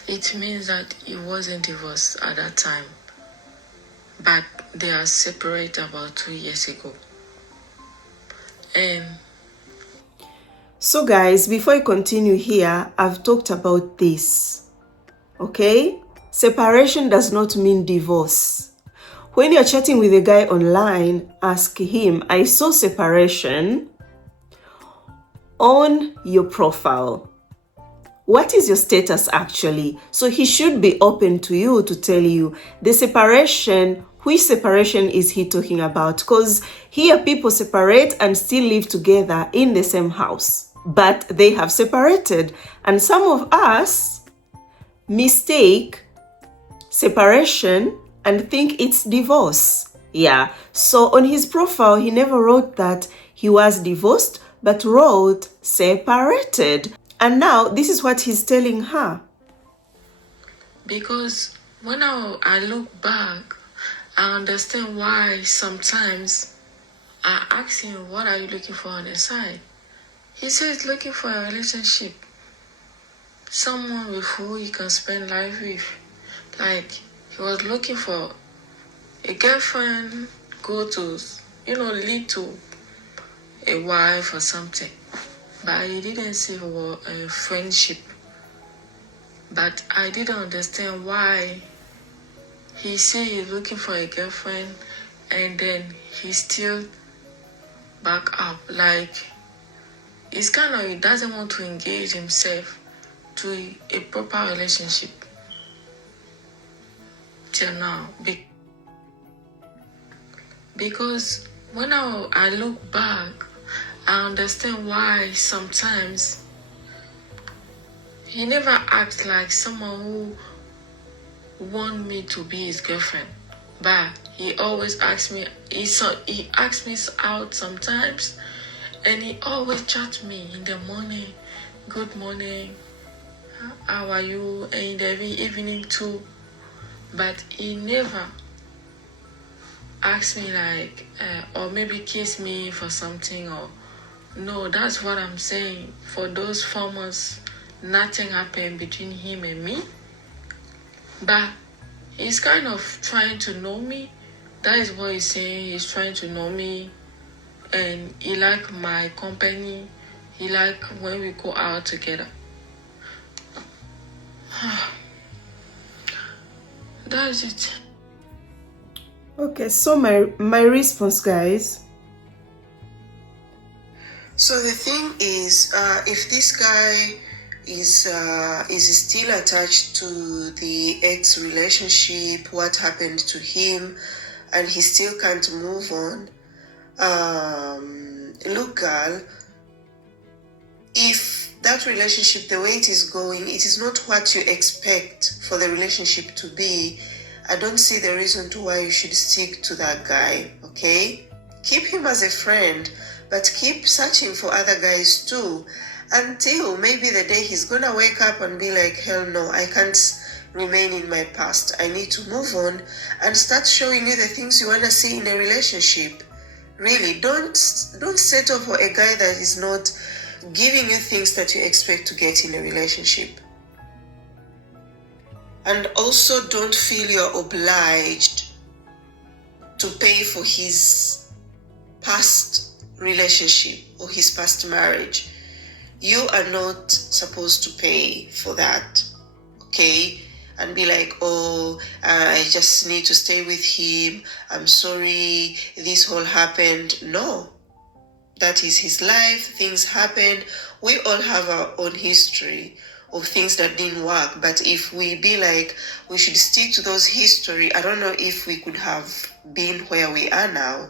It means that he wasn't divorced at that time, but they are separated about 2 years ago. So guys, before I continue here, I've talked about this, okay? Separation does not mean divorce. When you're chatting with a guy online, ask him, I saw separation on your profile. What is your status actually? So he should be open to you to tell you the separation. Which separation is he talking about? Because here people separate and still live together in the same house, but they have separated. And some of us mistake separation and think it's divorce. Yeah. So on his profile, he never wrote that he was divorced, but wrote separated. And now this is what he's telling her. Because when I look back, I understand why sometimes I ask him, what are you looking for on the side? He says looking for a relationship. Someone with who he can spend life with. Like, he was looking for a girlfriend, lead to a wife or something. But he didn't say a friendship. But I didn't understand why he said he's looking for a girlfriend and then he still back up. Like, it's kind of, he doesn't want to engage himself to a proper relationship till now. Because when I look back, I understand why sometimes he never acts like someone who want me to be his girlfriend, but he always asks me. He asks me out sometimes, and he always chat me in the morning. Good morning, how are you? And in the evening too. But he never asks me like, or maybe kiss me for something or no. That's what I'm saying. For those 4 months, nothing happened between him and me. But he's kind of trying to know me. That is what he's saying. He's trying to know me. And he like my company. He like when we go out together. That is it. Okay, so my response, guys. So the thing is, if this guy is still attached to the ex relationship, what happened to him, and he still can't move on, look, girl, if that relationship, the way it is going, it is not what you expect for the relationship to be, I don't see the reason to why you should stick to that guy, okay? Keep him as a friend, but keep searching for other guys too, until maybe the day he's gonna wake up and be like, hell no, I can't remain in my past. I need to move on and start showing you the things you wanna see in a relationship. Really, don't settle for a guy that is not giving you things that you expect to get in a relationship. And also don't feel you're obliged to pay for his past relationship or his past marriage. You are not supposed to pay for that, okay? And be like, oh, I just need to stay with him. I'm sorry, this whole happened. No, that is his life. Things happen. We all have our own history of things that didn't work. But if we be like, we should stick to those history, I don't know if we could have been where we are now.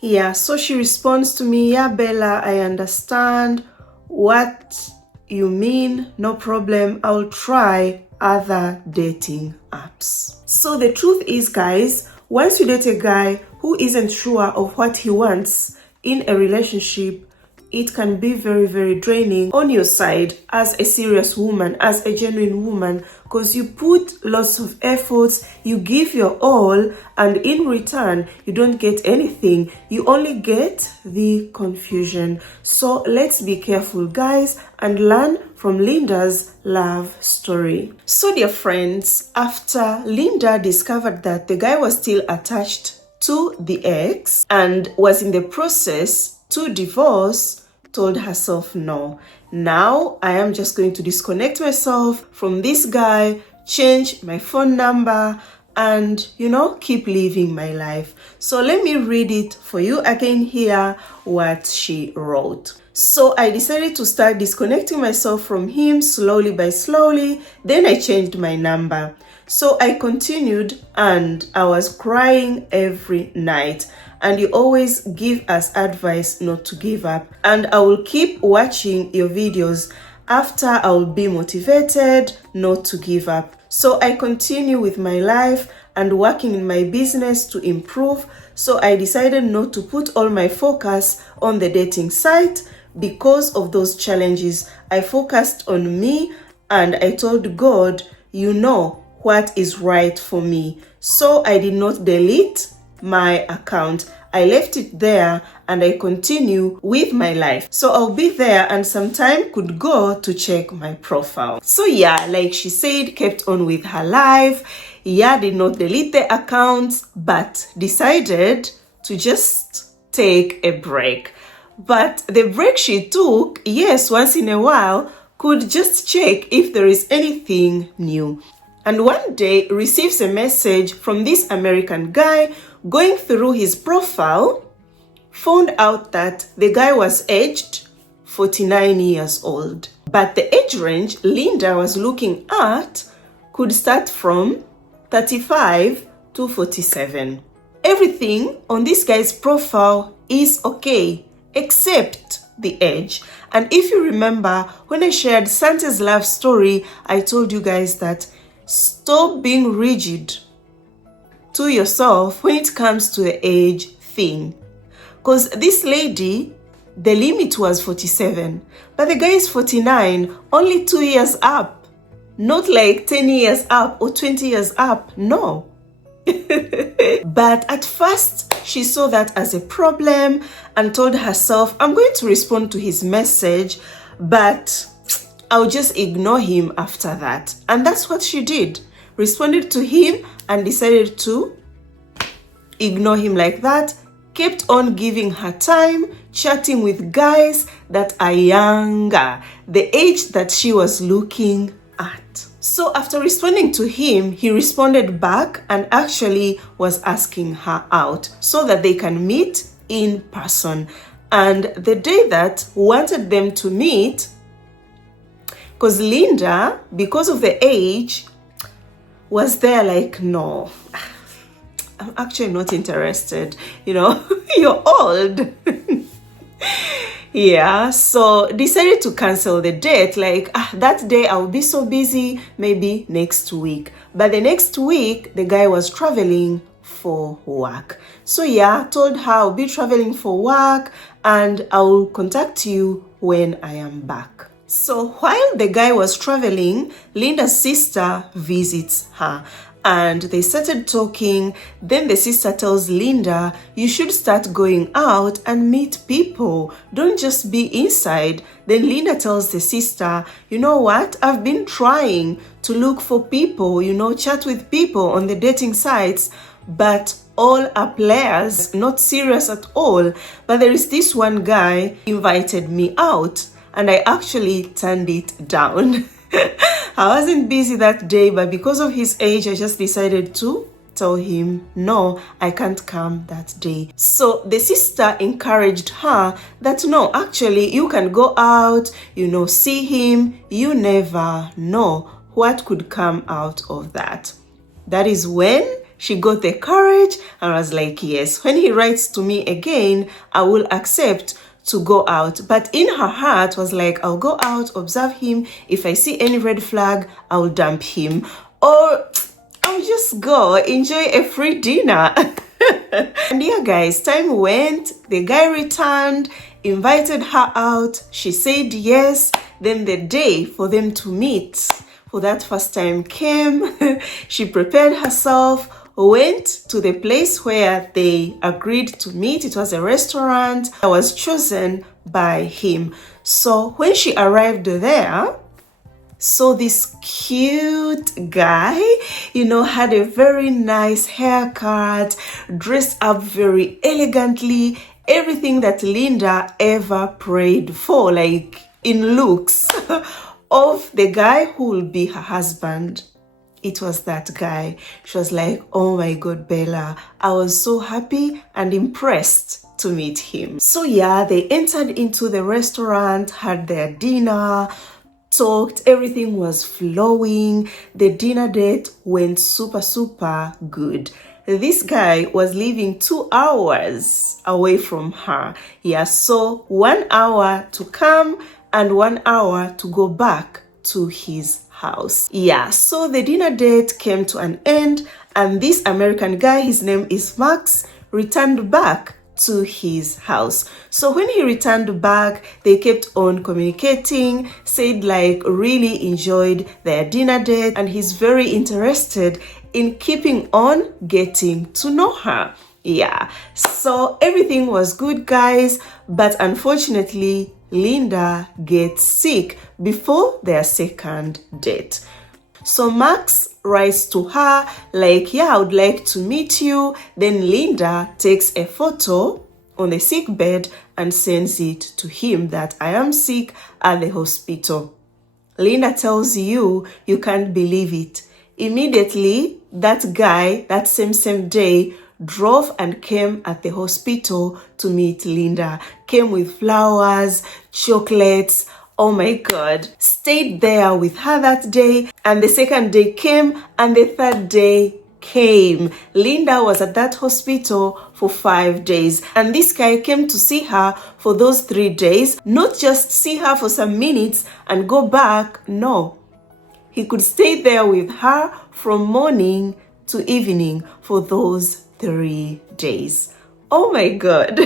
Yeah, so she responds to me, yeah, Bella, I understand what you mean. No problem. I'll try other dating apps. So the truth is, guys, once you date a guy who isn't sure of what he wants in a relationship, it can be very, very draining on your side as a serious woman, as a genuine woman, because you put lots of efforts, you give your all, and in return, you don't get anything. You only get the confusion. So let's be careful, guys, and learn from Linda's love story. So, dear friends, after Linda discovered that the guy was still attached to the ex and was in the process to divorce, told herself, no, now I am just going to disconnect myself from this guy, change my phone number, and keep living my life. So let me read it for you again here, what she wrote. So I decided to start disconnecting myself from him slowly by slowly. Then I changed my number. So I continued and I was crying every night. And you always give us advice not to give up. And I will keep watching your videos. After, I will be motivated not to give up. So I continue with my life and working in my business to improve. So I decided not to put all my focus on the dating site because of those challenges. I focused on me and I told God, you know what is right for me. So I did not delete my account. I left it there and I continue with my life. So I'll be there and some time could go to check my profile. So yeah, like she said, kept on with her life. Yeah, did not delete the accounts, but decided to just take a break. But the break she took, yes, once in a while, could just check if there is anything new. And one day receives a message from this American guy. Going through his profile, found out that the guy was aged 49 years old. But the age range Linda was looking at could start from 35 to 47. Everything on this guy's profile is okay, except the age. And if you remember, when I shared Santa's love story, I told you guys that stop being rigid to yourself when it comes to the age thing. Because this lady, the limit was 47, but the guy is 49, only 2 years up. Not like 10 years up or 20 years up, no. But at first, she saw that as a problem and told herself, I'm going to respond to his message, but I'll just ignore him after that. And that's what she did. Responded to him and decided to ignore him like that. Kept on giving her time, chatting with guys that are younger, the age that she was looking at. So after responding to him, he responded back and actually was asking her out so that they can meet in person. And the day that wanted them to meet, because Linda, because of the age, was there like, no, I'm actually not interested. You're old. Yeah, so decided to cancel the date. Like, that day I'll be so busy, maybe next week. But the next week, the guy was traveling for work. So yeah, told her I'll be traveling for work and I'll contact you when I am back. So while the guy was traveling, Linda's sister visits her and they started talking. Then the sister tells Linda, you should start going out and meet people. Don't just be inside. Then Linda tells the sister, you know what? I've been trying to look for people, chat with people on the dating sites, but all are players, not serious at all. But there is this one guy invited me out and I actually turned it down. I wasn't busy that day, but because of his age, I just decided to tell him, no, I can't come that day. So the sister encouraged her that, no, actually, you can go out, see him. You never know what could come out of that. That is when she got the courage and was like, yes, when he writes to me again, I will accept to go out. But in her heart was like, I'll go out, observe him. If I see any red flag, I'll dump him. Or I'll just go enjoy a free dinner. And yeah, guys, time went. The guy returned, invited her out. She said yes. Then the day for them to meet for that first time came. She prepared herself, went to the place where they agreed to meet. It was a restaurant that was chosen by him. So when she arrived there, saw this cute guy, had a very nice haircut, dressed up very elegantly, everything that Linda ever prayed for, like in looks of the guy who will be her husband. It was that guy. She was like, oh my God, Bella, I was so happy and impressed to meet him. So yeah, they entered into the restaurant, had their dinner, talked, everything was flowing. The dinner date went super, super good. This guy was living 2 hours away from her. Yeah, so 1 hour to come and 1 hour to go back to his house. Yeah, so the dinner date came to an end and this American guy, his name is Max, returned back to his house. So when he returned back, they kept on communicating, said like really enjoyed their dinner date and he's very interested in keeping on getting to know her. Yeah, so everything was good, guys, but unfortunately Linda gets sick before their second date. So Max writes to her like, yeah, I would like to meet you. Then Linda takes a photo on the sick bed and sends it to him that I am sick at the hospital. Linda tells you can't believe it. Immediately, that guy, that same day, drove and came at the hospital to meet Linda. Came with flowers, chocolates. Oh my God. Stayed there with her that day. And the second day came and the third day came. Linda was at that hospital for 5 days. And this guy came to see her for those 3 days. Not just see her for some minutes and go back. No. He could stay there with her from morning to evening for those 3 days. Oh my God.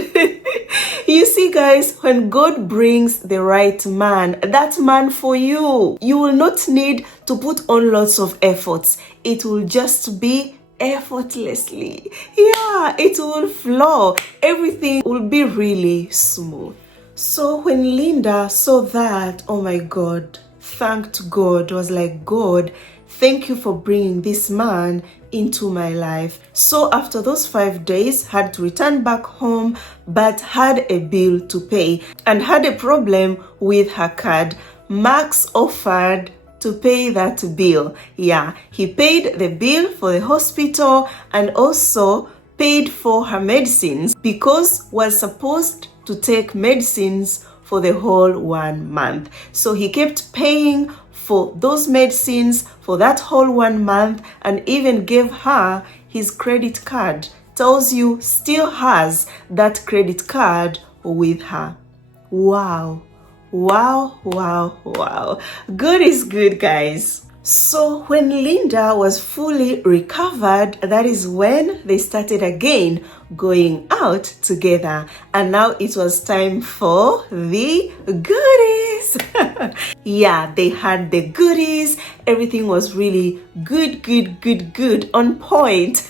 You see, guys, when God brings the right man, that man for you, you will not need to put on lots of efforts. It will just be effortlessly. Yeah, it will flow. Everything will be really smooth. So when Linda saw that, oh my God, thanked God, was like, God, thank you for bringing this man into my life. So after those 5 days, had to return back home, but had a bill to pay and had a problem with her card. Max offered to pay that bill. Yeah, he paid the bill for the hospital and also paid for her medicines because was supposed to take medicines for the whole 1 month. So he kept paying for those medicines for that whole 1 month and even gave her his credit card. Tells you still has that credit card with her. Wow. Wow, wow, wow. Good is good, guys. So when Linda was fully recovered, that is when they started again going out together. And now it was time for the goodies. Yeah, they had the goodies. Everything was really good, on point.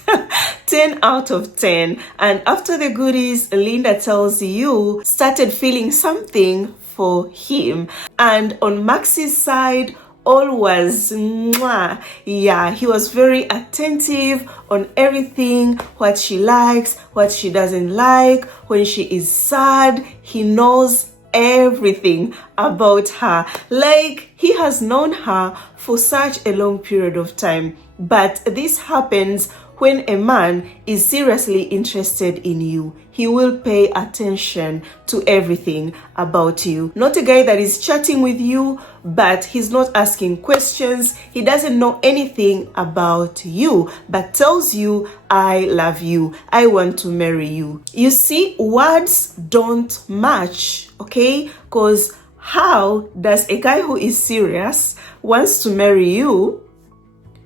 10 out of 10. And after the goodies, Linda tells you started feeling something for him. And on Max's side, all was mwah. Yeah, he was very attentive on everything, what she likes, what she doesn't like. When she is sad, he knows everything about her. Like, he has known her for such a long period of time. But this happens when a man is seriously interested in you. He will pay attention to everything about you. Not a guy that is chatting with you, but he's not asking questions. He doesn't know anything about you, but tells you, I love you. I want to marry you. You see, words don't match, okay? Because how does a guy who is serious wants to marry you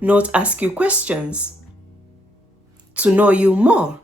not ask you questions? To know you more,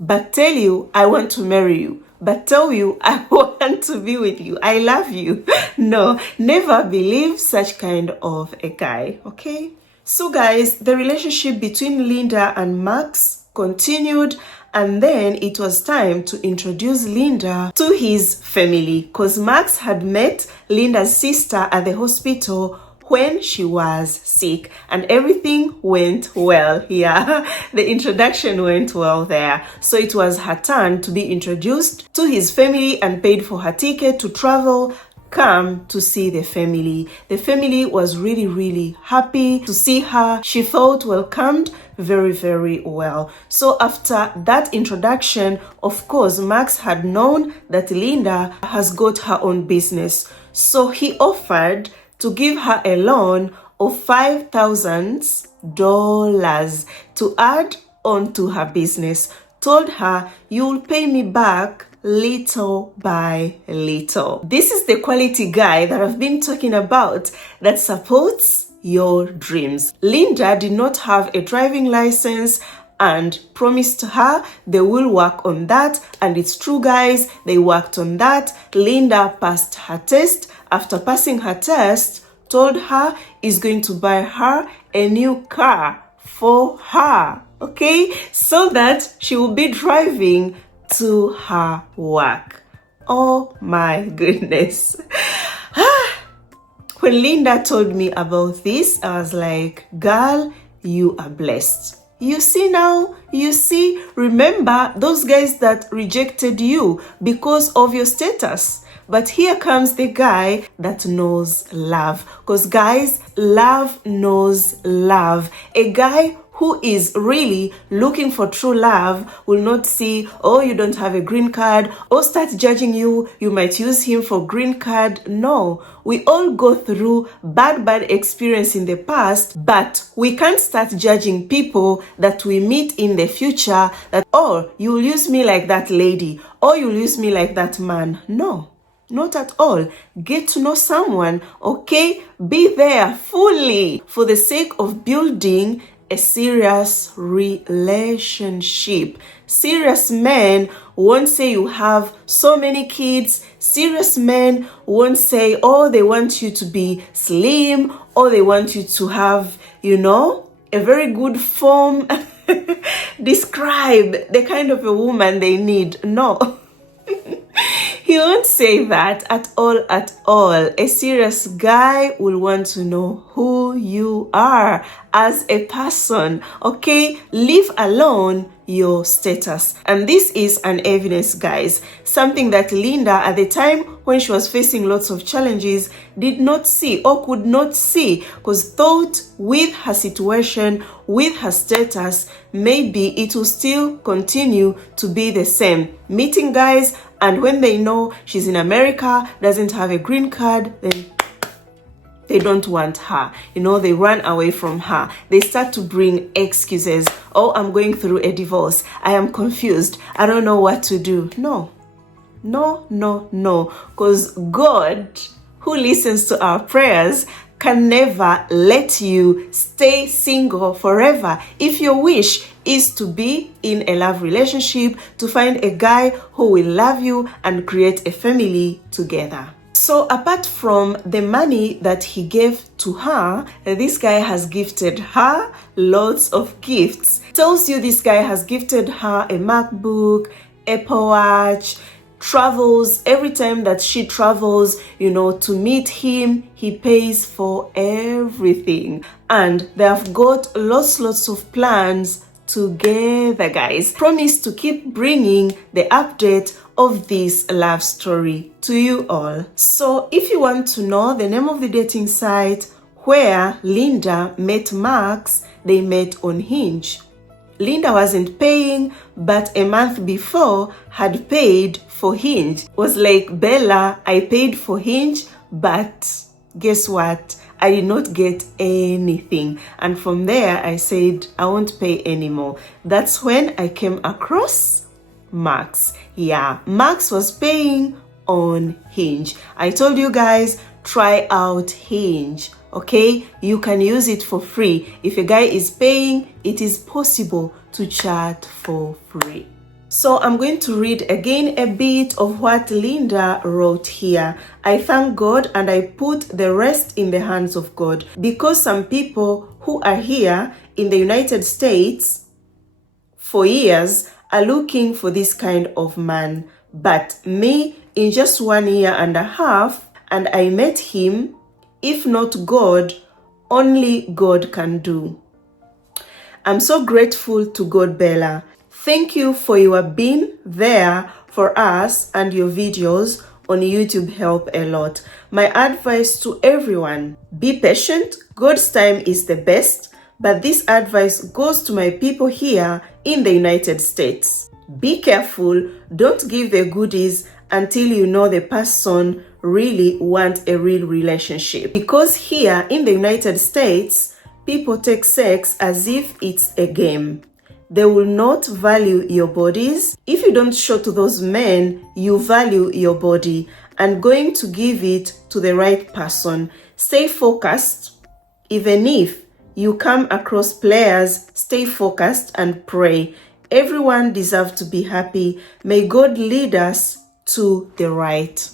but tell you, I want to marry you, but tell you, I want to be with you, I love you. No, never believe such kind of a guy, okay? So guys, the relationship between Linda and Max continued, and then it was time to introduce Linda to his family, because Max had met Linda's sister at the hospital when she was sick, and everything went well. Yeah, the introduction went well there. So it was her turn to be introduced to his family and paid for her ticket to travel, come to see the family. The family was really happy to see her. She felt welcomed very well. So after that introduction, of course, Max had known that Linda has got her own business. So he offered to give her a loan of $5,000 to add on to her business. Told her, you will pay me back little by little. This is the quality guy that I've been talking about, that supports your dreams. Linda did not have a driving license and promised her they will work on that, and it's true, guys, they worked on that. Linda passed her test. After passing her test, told her is going to buy her a new car for her, okay, so that she will be driving to her work. Oh my goodness. When Linda told me about this, I was like, girl, you are blessed. You see now, you see, remember those guys that rejected you because of your status. But here comes the guy that knows love. Because guys, love knows love. A guy who is really looking for true love will not see, oh, you don't have a green card, or start judging you, you might use him for green card. No, we all go through bad experience in the past, but we can't start judging people that we meet in the future that, oh, you'll use me like that lady, or you'll use me like that man. No. Not at all. Get to know someone, okay? Be there fully for the sake of building a serious relationship. Serious men won't say you have so many kids. Serious men won't say, oh, they want you to be slim, or they want you to have, you know, a very good form. Describe the kind of a woman they need. No. He won't say that at all, at all. A serious guy will want to know who you are as a person, okay? Leave alone your status. And this is an evidence, guys. Something that Linda, at the time when she was facing lots of challenges, did not see or could not see, because thought with her situation, with her status, maybe it will still continue to be the same. Meeting guys, and when they know she's in America, doesn't have a green card, then they don't want her. You know, they run away from her. They start to bring excuses. Oh, I'm going through a divorce. I am confused. I don't know what to do. No. No, no, no. Because God, who listens to our prayers, can never let you stay single forever. If your wish is to be in a love relationship, to find a guy who will love you and create a family together. So apart from the money that he gave to her, this guy has gifted her lots of gifts. Tells you this guy has gifted her a MacBook, Apple Watch, travels. Every time that she travels, to meet him, he pays for everything. And they have got lots of plans together, guys. Promise to keep bringing the update of this love story to you all. So if you want to know the name of the dating site where Linda met Max, they met on Hinge. Linda wasn't paying, but a month before had paid for Hinge. Was like, Bella, I paid for Hinge, but guess what? I did not get anything. And from there, I said, I won't pay anymore. That's when I came across Max. Yeah, Max was paying on Hinge. I told you guys, try out Hinge. Okay, you can use it for free. If a guy is paying, it is possible to chat for free. So I'm going to read again a bit of what Linda wrote here. I thank God and I put the rest in the hands of God, because some people who are here in the United States for years are looking for this kind of man. But me, in just 1 year and a half, and I met him. If not God, only God can do. I'm so grateful to God, Bella. Thank you for your being there for us, and your videos on YouTube help a lot. My advice to everyone, be patient. God's time is the best, but this advice goes to my people here in the United States. Be careful. Don't give the goodies until you know the person really want a real relationship. Because here in the United States, people take sex as if it's a game. They will not value your bodies. If you don't show to those men you value your body and going to give it to the right person, stay focused. Even if you come across players, stay focused and pray. Everyone deserves to be happy. May God lead us to the right.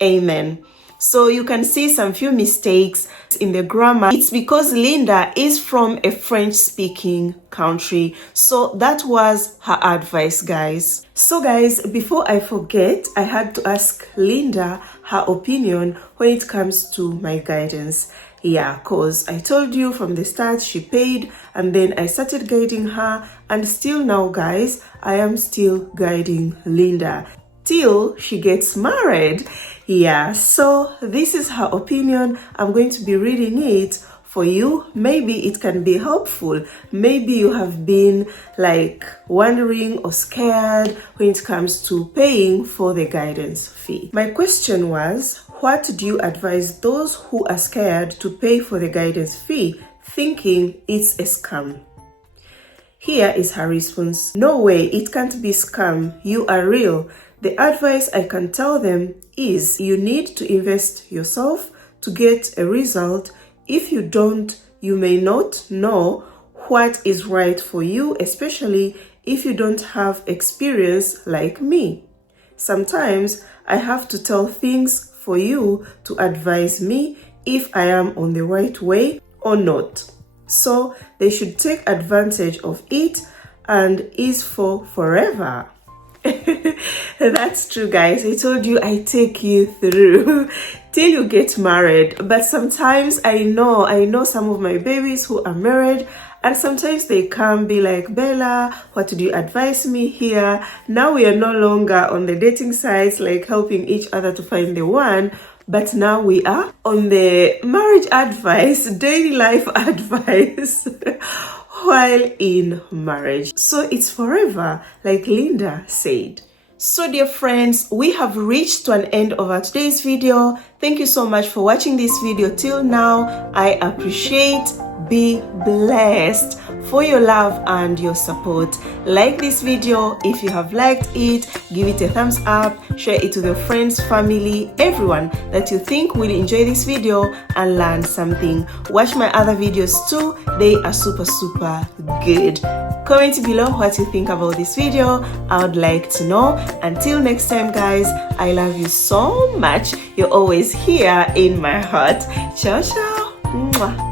Amen. So you can see some few mistakes in the grammar. It's because Linda is from a French-speaking country. So that was her advice, guys. So guys, before I forget, I had to ask Linda her opinion when it comes to my guidance. Yeah, because I told you from the start she paid, and then I started guiding her, and still now, guys, I am still guiding Linda till she gets married. Yeah, so this is her opinion. I'm going to be reading it for you. Maybe it can be helpful. Maybe you have been like wondering or scared when it comes to paying for the guidance fee. My question was, what do you advise those who are scared to pay for the guidance fee, thinking it's a scam? Here is her response. No way, it can't be scam. You are real. The advice I can tell them is you need to invest yourself to get a result. If you don't, you may not know what is right for you, especially if you don't have experience like me. Sometimes I have to tell things for you to advise me if I am on the right way or not. So they should take advantage of it, and is for forever. That's true, guys. I told you I take you through till you get married. But sometimes I know some of my babies who are married, and sometimes they can be like, Bella, what do you advise me here? Now we are no longer on the dating sites like helping each other to find the one, but now we are on the marriage advice, daily life advice while in marriage. So it's forever, like Linda said. So dear friends, we have reached to an end of our today's video. Thank you so much for watching this video till now. I appreciate, be blessed for your love and your support. Like this video if you have liked it, give it a thumbs up, share it with your friends, family, everyone that you think will enjoy this video and learn something. Watch my other videos too, they are super good. Comment below what you think about this video. I would like to know. Until next time guys, I love you so much. You're always here in my heart. Ciao ciao. Mwah.